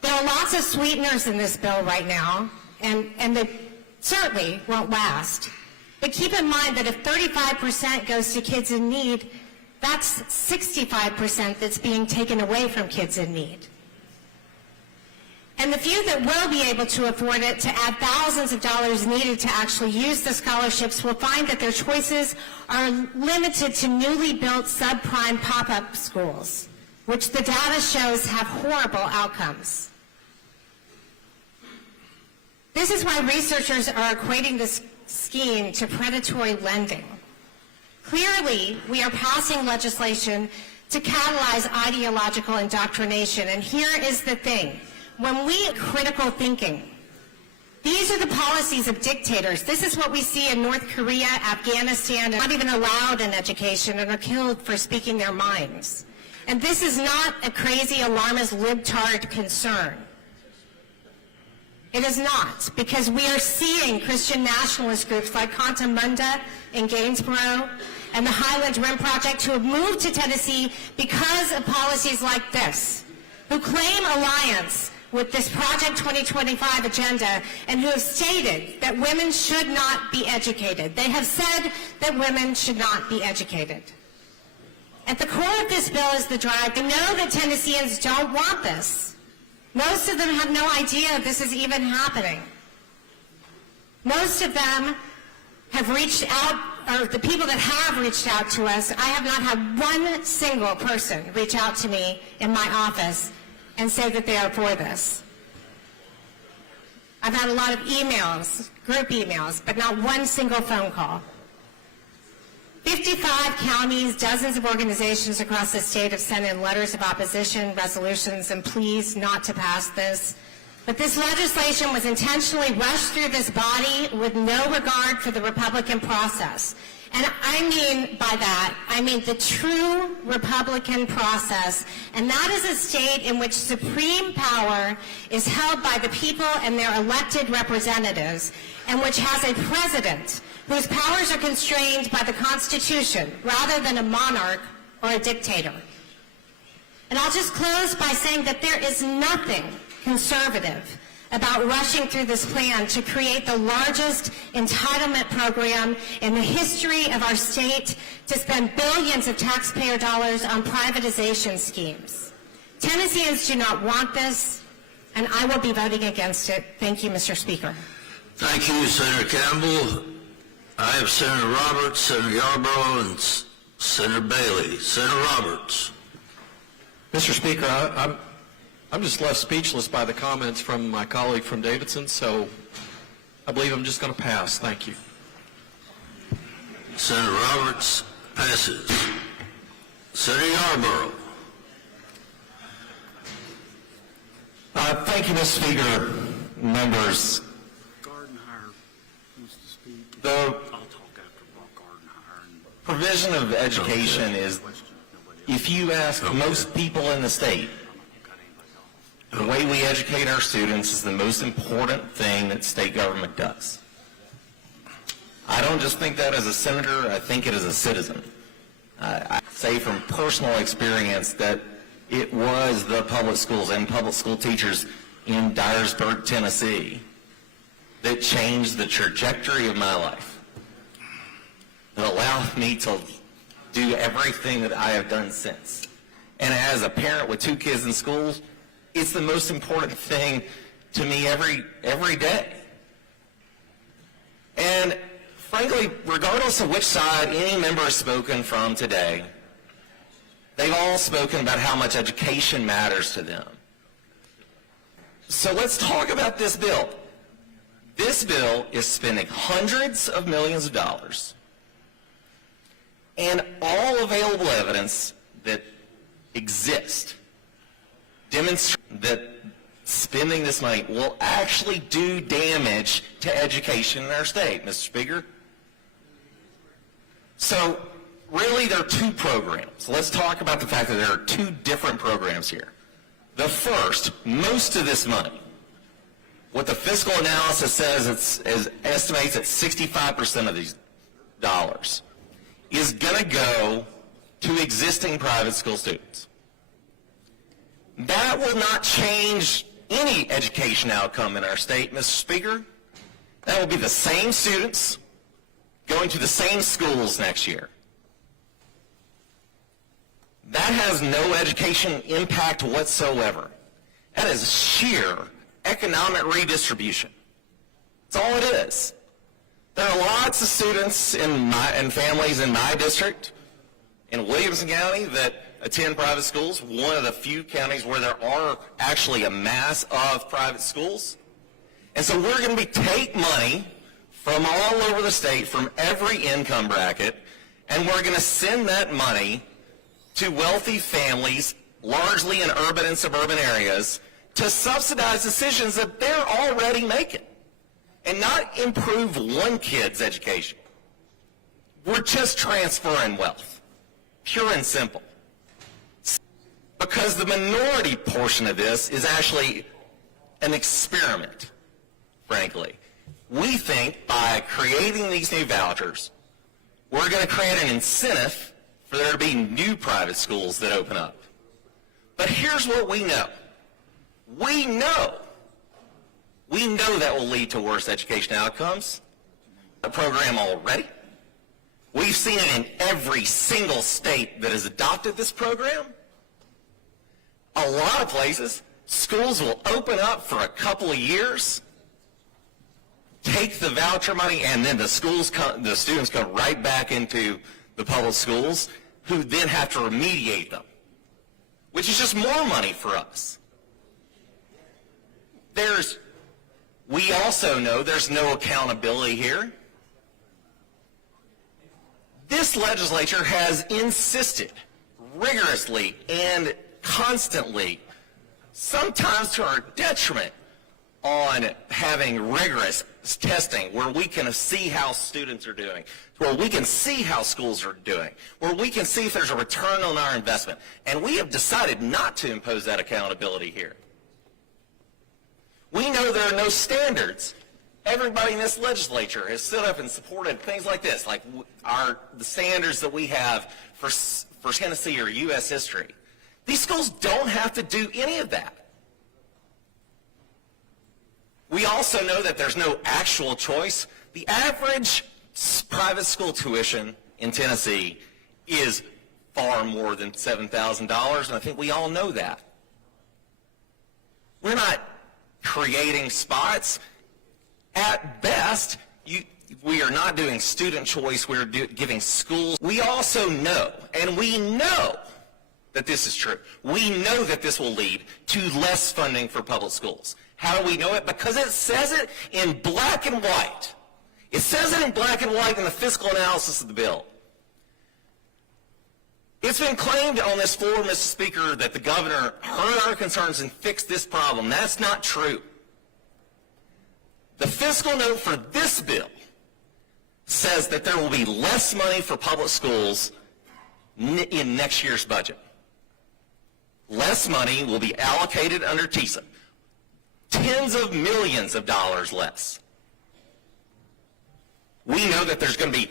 There are lots of sweeteners in this bill right now, and they certainly won't last. But keep in mind that if 35% goes to kids in need, that's 65% that's being taken away from kids in need. And the few that will be able to afford it, to add thousands of dollars needed to actually use the scholarships, will find that their choices are limited to newly built subprime pop-up schools, which the data shows have horrible outcomes. This is why researchers are equating this scheme to predatory lending. Clearly, we are passing legislation to catalyze ideological indoctrination, and here is the thing. When we critical thinking, these are the policies of dictators. This is what we see in North Korea, Afghanistan, not even allowed in education and are killed for speaking their minds. And this is not a crazy, alarmist, libtard concern. It is not, because we are seeing Christian nationalist groups like Contamunda in Gainsborough and the Highland Rim Project who have moved to Tennessee because of policies like this, who claim alliance with this Project 2025 agenda and who have stated that women should not be educated. They have said that women should not be educated. At the core of this bill is the drive. I know that Tennesseans don't want this. Most of them have no idea this is even happening. Most of them have reached out, or the people that have reached out to us, I have not had one single person reach out to me in my office and say that they are for this. I've had a lot of emails, group emails, but not one single phone call. 55 counties, dozens of organizations across the state have sent in letters of opposition, resolutions, and pleas not to pass this. But this legislation was intentionally rushed through this body with no regard for the Republican process. And I mean by that, I mean the true Republican process. And that is a state in which supreme power is held by the people and their elected representatives, and which has a president whose powers are constrained by the Constitution rather than a monarch or a dictator. And I'll just close by saying that there is nothing conservative about rushing through this plan to create the largest entitlement program in the history of our state, to spend billions of taxpayer dollars on privatization schemes. Tennesseans do not want this, and I will be voting against it. Thank you, Mr. Speaker. Thank you, Senator Campbell. I have Senator Roberts, Senator Yarborough, and Senator Bailey. Senator Roberts. Mr. Speaker, I'm just left speechless by the comments from my colleague from Davidson, so I believe I'm just going to pass. Thank you. Senator Roberts passes. Senator Yarborough. Thank you, Mr. Speaker, members. The provision of education is, if you ask most people in the state, the way we educate our students is the most important thing that state government does. I don't just think that as a senator, I think it as a citizen. I say from personal experience that it was the public schools and public school teachers in Dyersburg, Tennessee, that changed the trajectory of my life, that allowed me to do everything that I have done since. And as a parent with 2 kids in schools, it's the most important thing to me every day. And frankly, regardless of which side any member has spoken from today, they've all spoken about how much education matters to them. So let's talk about this bill. This bill is spending hundreds of millions of dollars, and all available evidence that exist demonstrate that spending this money will actually do damage to education in our state, Mr. Speaker. So really there are two programs. Let's talk about the fact that there are two different programs here. The first, most of this money, what the fiscal analysis says estimates that 65% of these dollars is going to go to existing private school students. That will not change any education outcome in our state, Mr. Speaker. That will be the same students going to the same schools next year. That has no education impact whatsoever. That is sheer economic redistribution. That's all it is. There are lots of students and families in my district, in Williamson County, that attend private schools, one of the few counties where there are actually a mass of private schools. And so we're going to take money from all over the state, from every income bracket, and we're going to send that money to wealthy families, largely in urban and suburban areas, to subsidize decisions that they're already making and not improve one kid's education. We're just transferring wealth, pure and simple. Because the minority portion of this is actually an experiment, frankly. We think by creating these new vouchers, we're going to create an incentive for there to be new private schools that open up. But here's what we know. We know that will lead to worse education outcomes. The program already. We've seen it in every single state that has adopted this program. A lot of places, schools will open up for a couple of years, take the voucher money, and then the students come right back into the public schools, who then have to remediate them, which is just more money for us. We also know there's no accountability here. This legislature has insisted rigorously and constantly, sometimes to our detriment, on having rigorous testing where we can see how students are doing, where we can see how schools are doing, where we can see if there's a return on our investment. And we have decided not to impose that accountability here. We know there are no standards. Everybody in this legislature has stood up and supported things like this, like the standards that we have for Tennessee or U.S. history. These schools don't have to do any of that. We also know that there's no actual choice. The average private school tuition in Tennessee is far more than $7,000, and I think we all know that. We're not creating spots. At best, we are not doing student choice. We're giving schools. We also know, and we know that this is true. We know that this will lead to less funding for public schools. How do we know it? Because it says it in black and white. It says it in black and white in the fiscal analysis of the bill. It's been claimed on this floor, Mr. Speaker, that the governor heard our concerns and fixed this problem. That's not true. The fiscal note for this bill says that there will be less money for public schools in next year's budget. Less money will be allocated under TISA. Tens of millions of dollars less. We know that there's going to be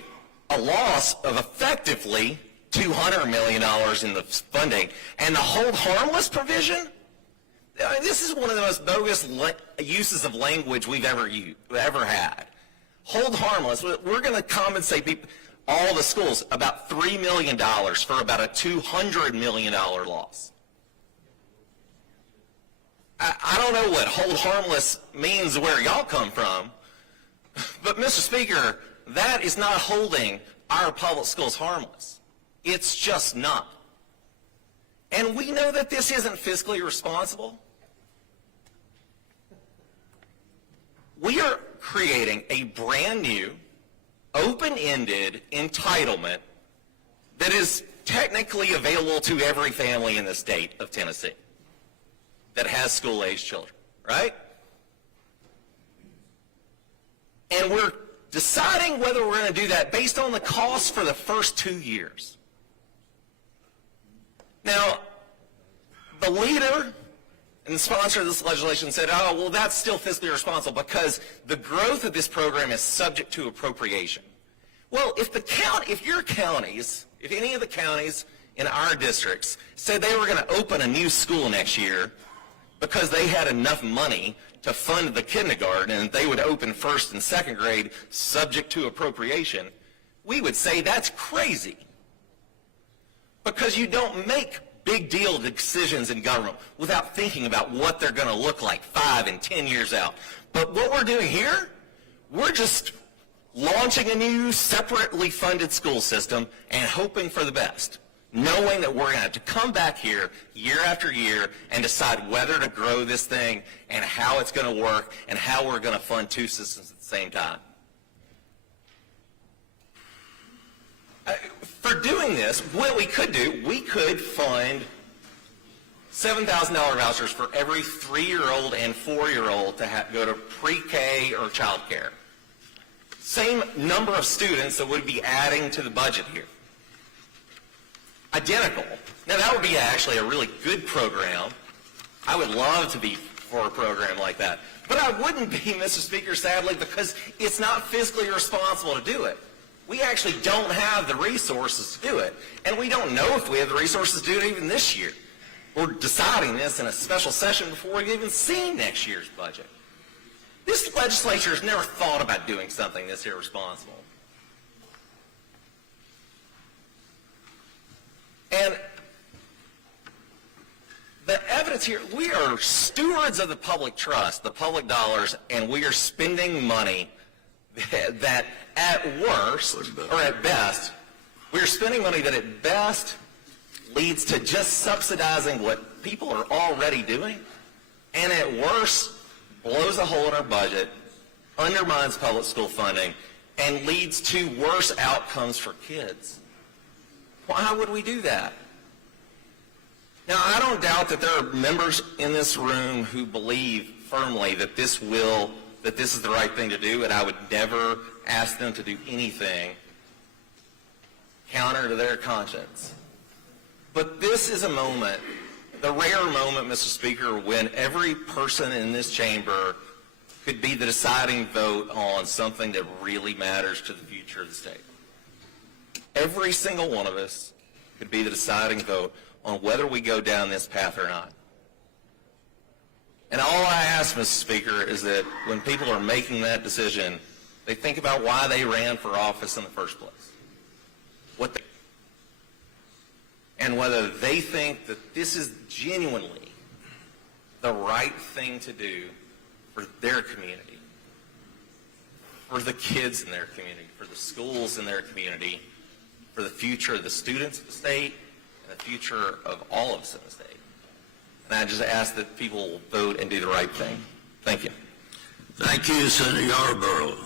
a loss of effectively $200 million in the funding. And the hold harmless provision, this is one of the most bogus uses of language we've ever had. Hold harmless, we're going to compensate all the schools about $3 million for about a $200 million loss. I don't know what hold harmless means where y'all come from, but Mr. Speaker, that is not holding our public schools harmless. It's just not. And we know that this isn't fiscally responsible. We are creating a brand new, open-ended entitlement that is technically available to every family in the state of Tennessee that has school-age children, right? And we're deciding whether we're going to do that based on the cost for the first 2 years. Now, the leader and the sponsor of this legislation said, oh, well, that's still fiscally responsible because the growth of this program is subject to appropriation. Well, if your counties, if any of the counties in our districts said they were going to open a new school next year because they had enough money to fund the kindergarten and they would open first and second grade subject to appropriation, we would say that's crazy. Because you don't make big deal decisions in government without thinking about what they're going to look like 5 and 10 years out. But what we're doing here, we're just launching a new separately funded school system and hoping for the best, knowing that we're going to have to come back here year after year and decide whether to grow this thing and how it's going to work and how we're going to fund 2 systems at the same time. For doing this, what we could do, we could fund $7,000 vouchers for every 3-year-old and 4-year-old to go to pre-K or child care. Same number of students that would be adding to the budget here. Identical. Now that would be actually a really good program. I would love to be for a program like that. But I wouldn't be, Mr. Speaker, sadly, because it's not fiscally responsible to do it. We actually don't have the resources to do it. And we don't know if we have the resources to do it even this year. We're deciding this in a special session before we've even seen next year's budget. This legislature has never thought about doing something this irresponsible. And the evidence here, we are stewards of the public trust, the public dollars, and we are spending money that at worst, or at best, we're spending money that at best leads to just subsidizing what people are already doing, and at worst, blows a hole in our budget, undermines public school funding, and leads to worse outcomes for kids. Why would we do that? Now, I don't doubt that there are members in this room who believe firmly that this is the right thing to do, and I would never ask them to do anything counter to their conscience. But this is a moment, the rare moment, Mr. Speaker, when every person in this chamber could be the deciding vote on something that really matters to the future of the state. Every single one of us could be the deciding vote on whether we go down this path or not. And all I ask, Mr. Speaker, is that when people are making that decision, they think about why they ran for office in the first place. And whether they think that this is genuinely the right thing to do for their community, for the kids in their community, for the schools in their community, for the future of the students of the state, and the future of all of us in the state. And I just ask that people vote and do the right thing. Thank you. Thank you, Senator Yarborough.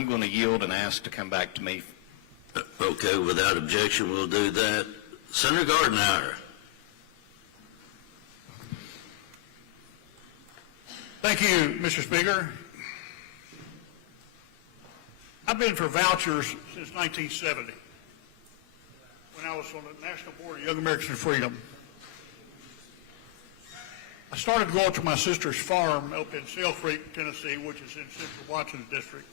I'm going to yield and ask to come back to me. Okay, without objection, we'll do that. Senator Gardenhire. Thank you, Mr. Speaker. I've been for vouchers since 1970, when I was on the National Board of Young Americans for Freedom. I started going to my sister's farm up in Sail Creek, Tennessee, which is in Central Washington District.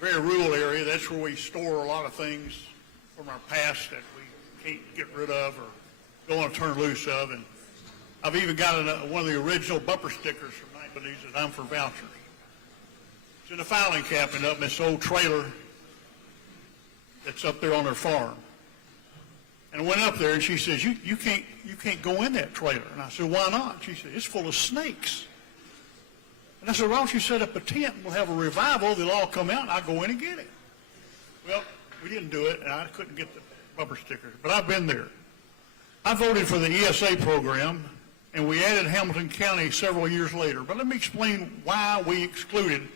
Very rural area. That's where we store a lot of things from our past that we can't get rid of or don't want to turn loose of. And I've even got one of the original bumper stickers from 1970s that I'm for vouchers. It's in the filing cabinet up in this old trailer that's up there on their farm. And I went up there and she says, you can't go in that trailer. And I said, why not? She said, it's full of snakes. And I said, why don't you set up a tent and we'll have a revival, they'll all come out and I'll go in and get it. Well, we didn't do it and I couldn't get the bumper stickers, but I've been there. I voted for the ESA program and we added Hamilton County several years later. But let me explain why we excluded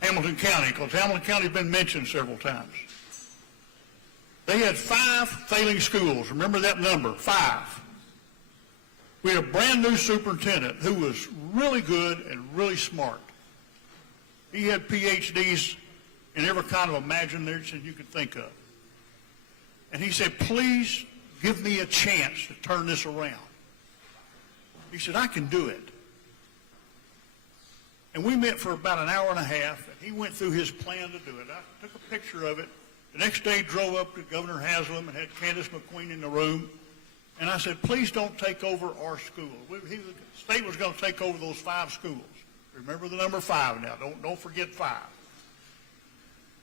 Hamilton County, because Hamilton County has been mentioned several times. They had 5 failing schools. Remember that number, 5. We had a brand new superintendent who was really good and really smart. He had PhDs in every kind of imagination you could think of. And he said, please give me a chance to turn this around. He said, I can do it. And we met for about an hour and a half, and he went through his plan to do it. I took a picture of it. The next day, drove up to Governor Haslam and had Candace McQueen in the room. And I said, please don't take over our school. The state was going to take over those 5 schools. Remember the number 5 now. Don't forget 5.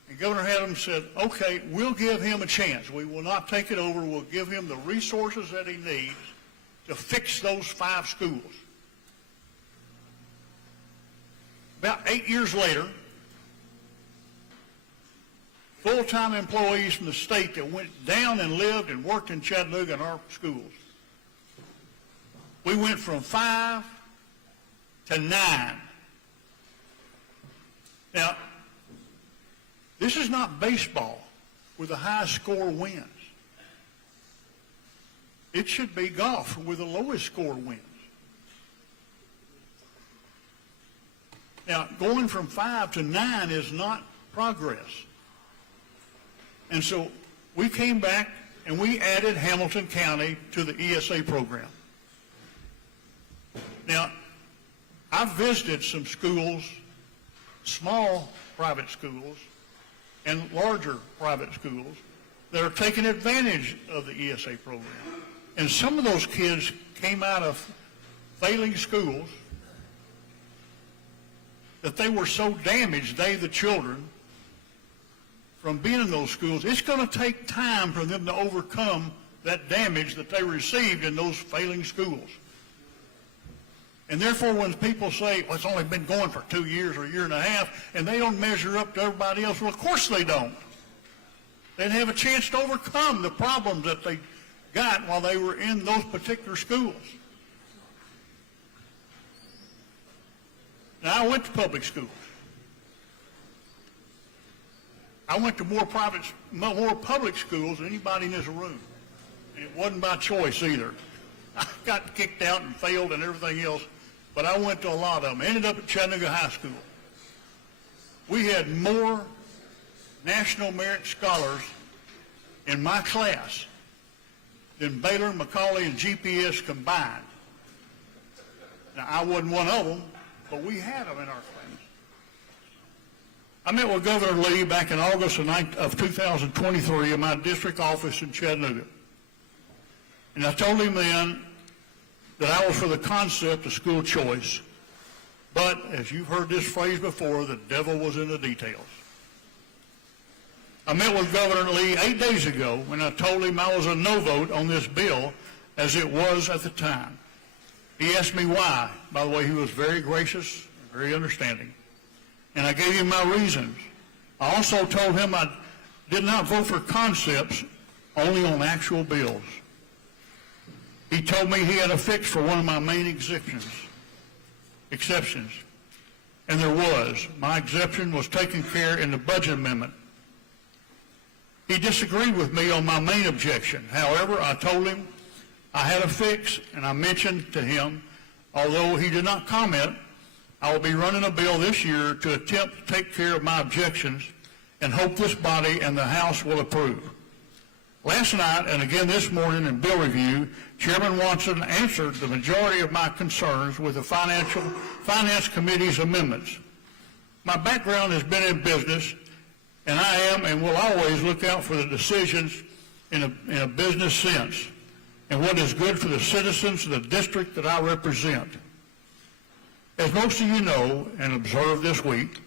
And Governor Haslam said, okay, we'll give him a chance. We will not take it over. We'll give him the resources that he needs to fix those 5 schools. About 8 years later, full-time employees from the state that went down and lived and worked in Chattanooga in our schools. We went from 5 to 9. Now, this is not baseball where the highest score wins. It should be golf where the lowest score wins. Now, going from 5 to 9 is not progress. And so we came back and we added Hamilton County to the ESA program. Now, I've visited some schools, small private schools and larger private schools that are taking advantage of the ESA program. And some of those kids came out of failing schools that they were so damaged, the children, from being in those schools. It's going to take time for them to overcome that damage that they received in those failing schools. And therefore, when people say, well, it's only been going for 2 years or a year and a half, and they don't measure up to everybody else, well, of course they don't. They didn't have a chance to overcome the problems that they got while they were in those particular schools. Now, I went to public schools. I went to more public schools than anybody in this room. And it wasn't by choice either. I got kicked out and failed and everything else, but I went to a lot of them. I ended up at Chattanooga High School. We had more National Merit Scholars in my class than Baylor, Macaulay, and GPS combined. Now, I wasn't one of them, but we had them in our class. I met with Governor Lee back in August of 2023 in my district office in Chattanooga. And I told him then that I was for the concept of school choice. But, as you've heard this phrase before, the devil was in the details. I met with Governor Lee 8 days ago when I told him I was a no vote on this bill as it was at the time. He asked me why. By the way, he was very gracious, very understanding. And I gave him my reasons. I also told him I did not vote for concepts, only on actual bills. He told me he had a fix for one of my main exceptions. And there was. My exception was taken care in the budget amendment. He disagreed with me on my main objection. However, I told him I had a fix, and I mentioned to him, although he did not comment, I will be running a bill this year to attempt to take care of my objections and hope this body and the House will approve. Last night, and again this morning in bill review, Chairman Watson answered the majority of my concerns with the Finance Committee's amendments. My background has been in business, and I am and will always look out for the decisions in a business sense and what is good for the citizens of the district that I represent. As most of you know and observed this week,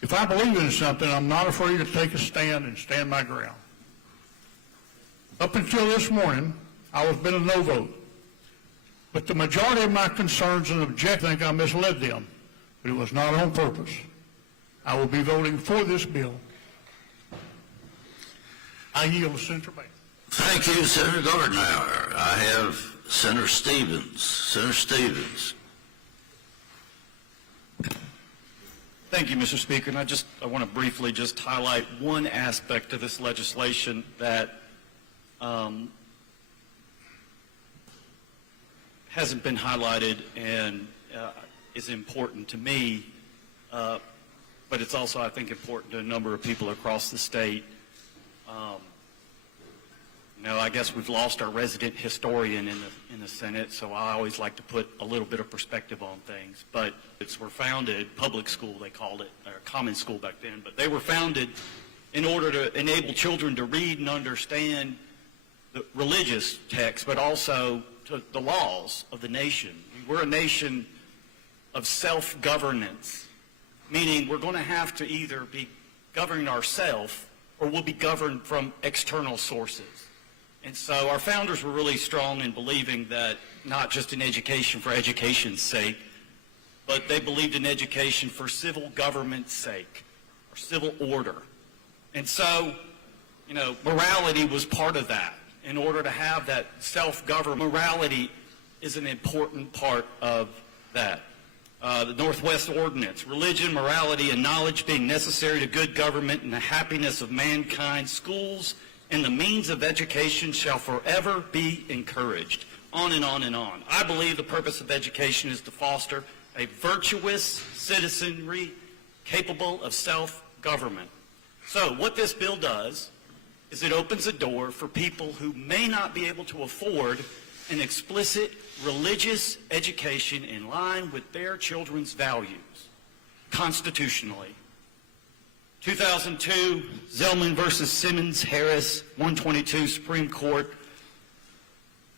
if I believe in something, I'm not afraid to take a stand and stand my ground. Up until this morning, I was been a no vote. But the majority of my concerns and objections, I think I misled them. But it was not on purpose. I will be voting for this bill. I yield to Senator Bates. Thank you, Senator Gardenhauer. I have Senator Stevens. Senator Stevens. Thank you, Mr. Speaker. And I want to briefly just highlight one aspect of this legislation that hasn't been highlighted and is important to me, but it's also, I think, important to a number of people across the state. I guess we've lost our resident historian in the Senate, so I always like to put a little bit of perspective on things. But we're founded, public school they called it, or common school back then, but they were founded in order to enable children to read and understand the religious texts, but also to the laws of the nation. We're a nation of self-governance, meaning we're going to have to either be governing ourselves or we'll be governed from external sources. And so our founders were really strong in believing that not just in education for education's sake, but they believed in education for civil government's sake, or civil order. And so, morality was part of that. In order to have that self-government, morality is an important part of that. The Northwest Ordinance, religion, morality, and knowledge being necessary to good government and the happiness of mankind, schools and the means of education shall forever be encouraged. On and on and on. I believe the purpose of education is to foster a virtuous citizenry capable of self-government. So what this bill does is it opens a door for people who may not be able to afford an explicit religious education in line with their children's values, constitutionally. 2002, Zellman versus Simmons Harris, 122 Supreme Court,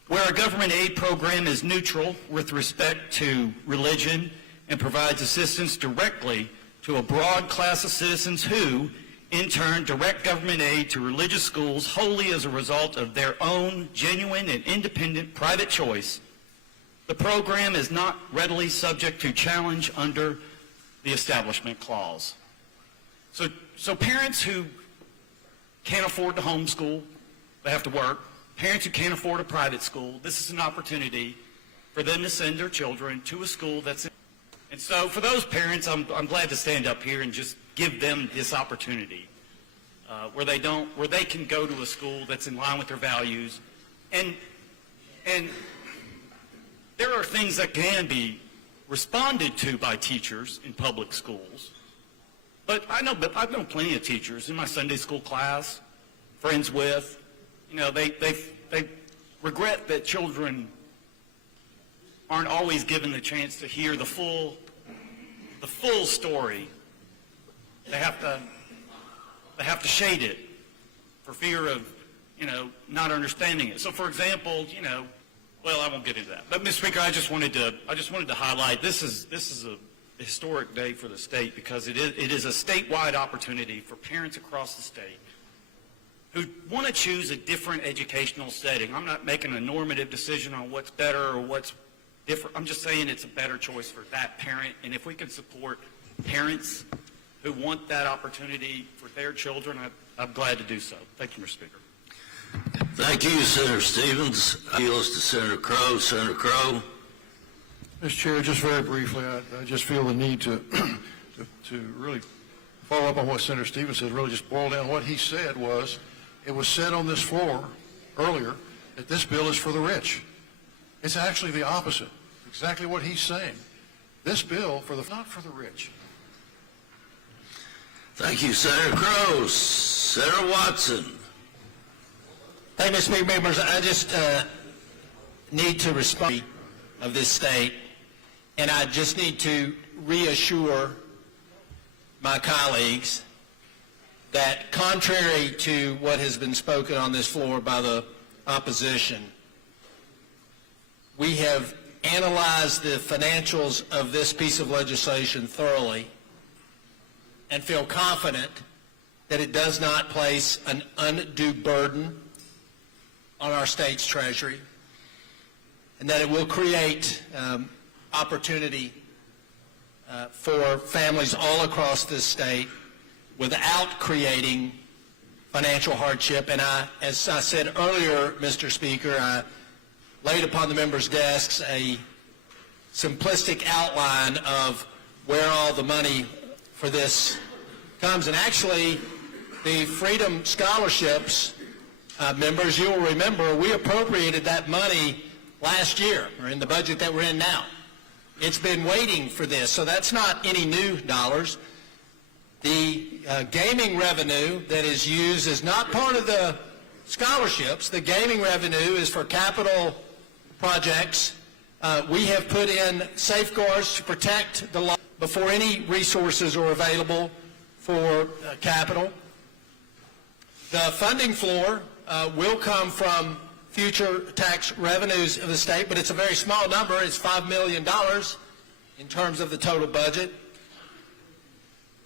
where a government aid program is neutral with respect to religion and provides assistance directly to a broad class of citizens who, in turn, direct government aid to religious schools wholly as a result of their own genuine and independent private choice. The program is not readily subject to challenge under the Establishment Clause. So parents who can't afford to homeschool, they have to work. Parents who can't afford a private school, this is an opportunity for them to send their children to a school that's... And so for those parents, I'm glad to stand up here and just give them this opportunity where they can go to a school that's in line with their values. And there are things that can be responded to by teachers in public schools. But I've known plenty of teachers in my Sunday school class, friends with, they regret that children aren't always given the chance to hear the full story. They have to shade it for fear of, not understanding it. So for example, well, I won't get into that. But Mr. Speaker, I just wanted to highlight this is a historic day for the state because it is a statewide opportunity for parents across the state who want to choose a different educational setting. I'm not making a normative decision on what's better or what's different. I'm just saying it's a better choice for that parent. And if we can support parents who want that opportunity for their children, I'm glad to do so. Thank you, Mr. Speaker. Thank you, Senator Stevens. Appeals to Senator Crow. Senator Crow. Mr. Chair, just very briefly, I just feel the need to really follow up on what Senator Stevens said, really just boil down what he said was, it was said on this floor earlier that this bill is for the rich. It's actually the opposite, exactly what he's saying. This bill, not for the rich. Thank you, Senator Crow. Senator Watson. Thank you, Mr. Speaker. Members, I just need to respond of this state, and I just need to reassure my colleagues that contrary to what has been spoken on this floor by the opposition, we have analyzed the financials of this piece of legislation thoroughly and feel confident that it does not place an undue burden on our state's treasury, and that it will create opportunity for families all across this state without creating financial hardship. And as I said earlier, Mr. Speaker, laid upon the members' desks a simplistic outline of where all the money for this comes. And actually, the Freedom Scholarships members, you will remember, we appropriated that money last year, or in the budget that we're in now. It's been waiting for this, so that's not any new dollars. The gaming revenue that is used is not part of the scholarships. The gaming revenue is for capital projects. We have put in safeguards to protect the law before any resources are available for capital. The funding floor will come from future tax revenues of the state, but it's a very small number. It's $5 million in terms of the total budget.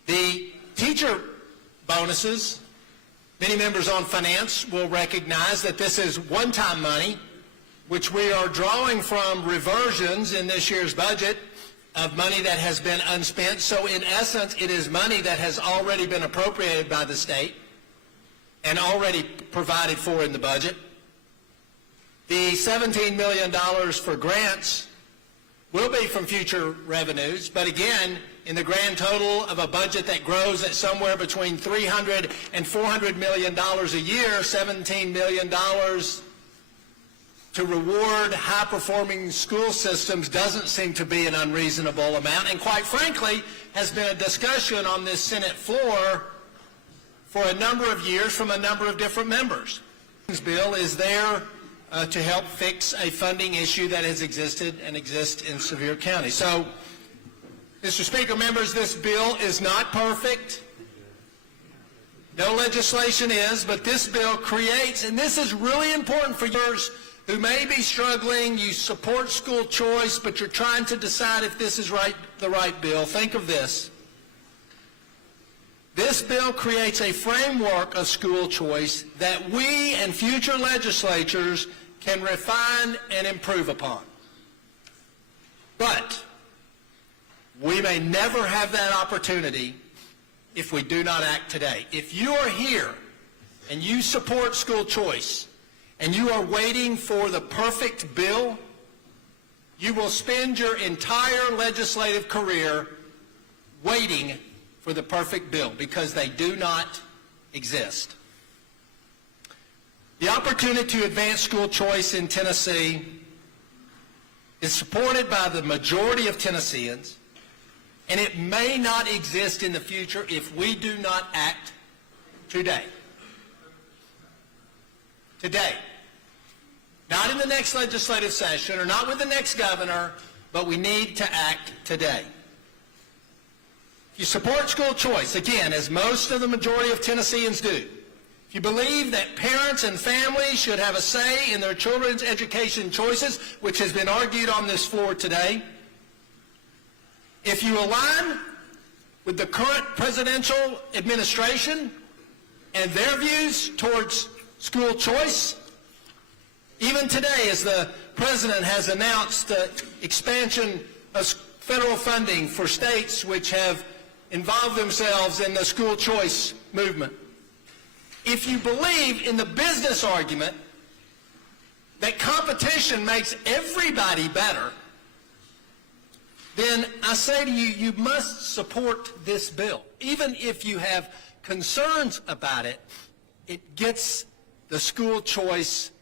The teacher bonuses, many members on finance will recognize that this is one-time money, which we are drawing from reversions in this year's budget of money that has been unspent. So in essence, it is money that has already been appropriated by the state and already provided for in the budget. The $17 million for grants will be from future revenues, but again, in the grand total of a budget that grows at somewhere between $300 and $400 million a year, $17 million to reward high-performing school systems doesn't seem to be an unreasonable amount, and quite frankly, has been a discussion on this Senate floor for a number of years from a number of different members. This bill is there to help fix a funding issue that has existed and exists in Sevier County. So, Mr. Speaker, members, this bill is not perfect. No legislation is, but this bill creates, and this is really important for yours who may be struggling, you support school choice, but you're trying to decide if this is the right bill. Think of this. This bill creates a framework of school choice that we and future legislatures can refine and improve upon. But we may never have that opportunity if we do not act today. If you are here and you support school choice and you are waiting for the perfect bill, you will spend your entire legislative career waiting for the perfect bill because they do not exist. The opportunity to advance school choice in Tennessee is supported by the majority of Tennesseans, and it may not exist in the future if we do not act today. Today. Not in the next legislative session or not with the next governor, but we need to act today. If you support school choice, again, as most of the majority of Tennesseans do, if you believe that parents and families should have a say in their children's education choices, which has been argued on this floor today, if you align with the current presidential administration and their views towards school choice, even today as the president has announced the expansion of federal funding for states which have involved themselves in the school choice movement, if you believe in the business argument that competition makes everybody better, then I say to you, you must support this bill. Even if you have concerns about it, it gets the school choice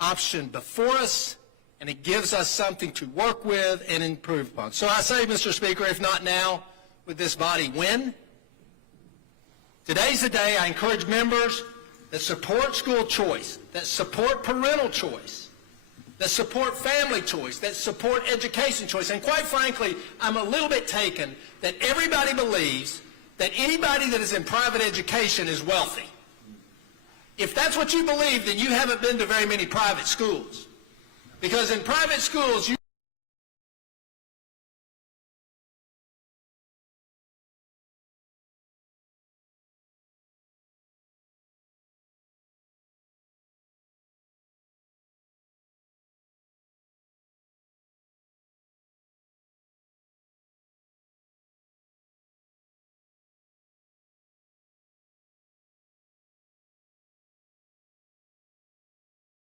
option before us, and it gives us something to work with and improve upon. So I say, Mr. Speaker, if not now, with this body, when? Today's the day. I encourage members that support school choice, that support parental choice, that support family choice, that support education choice. And quite frankly, I'm a little bit taken that everybody believes that anybody that is in private education is wealthy. If that's what you believe, then you haven't been to very many private schools. Because in private schools, you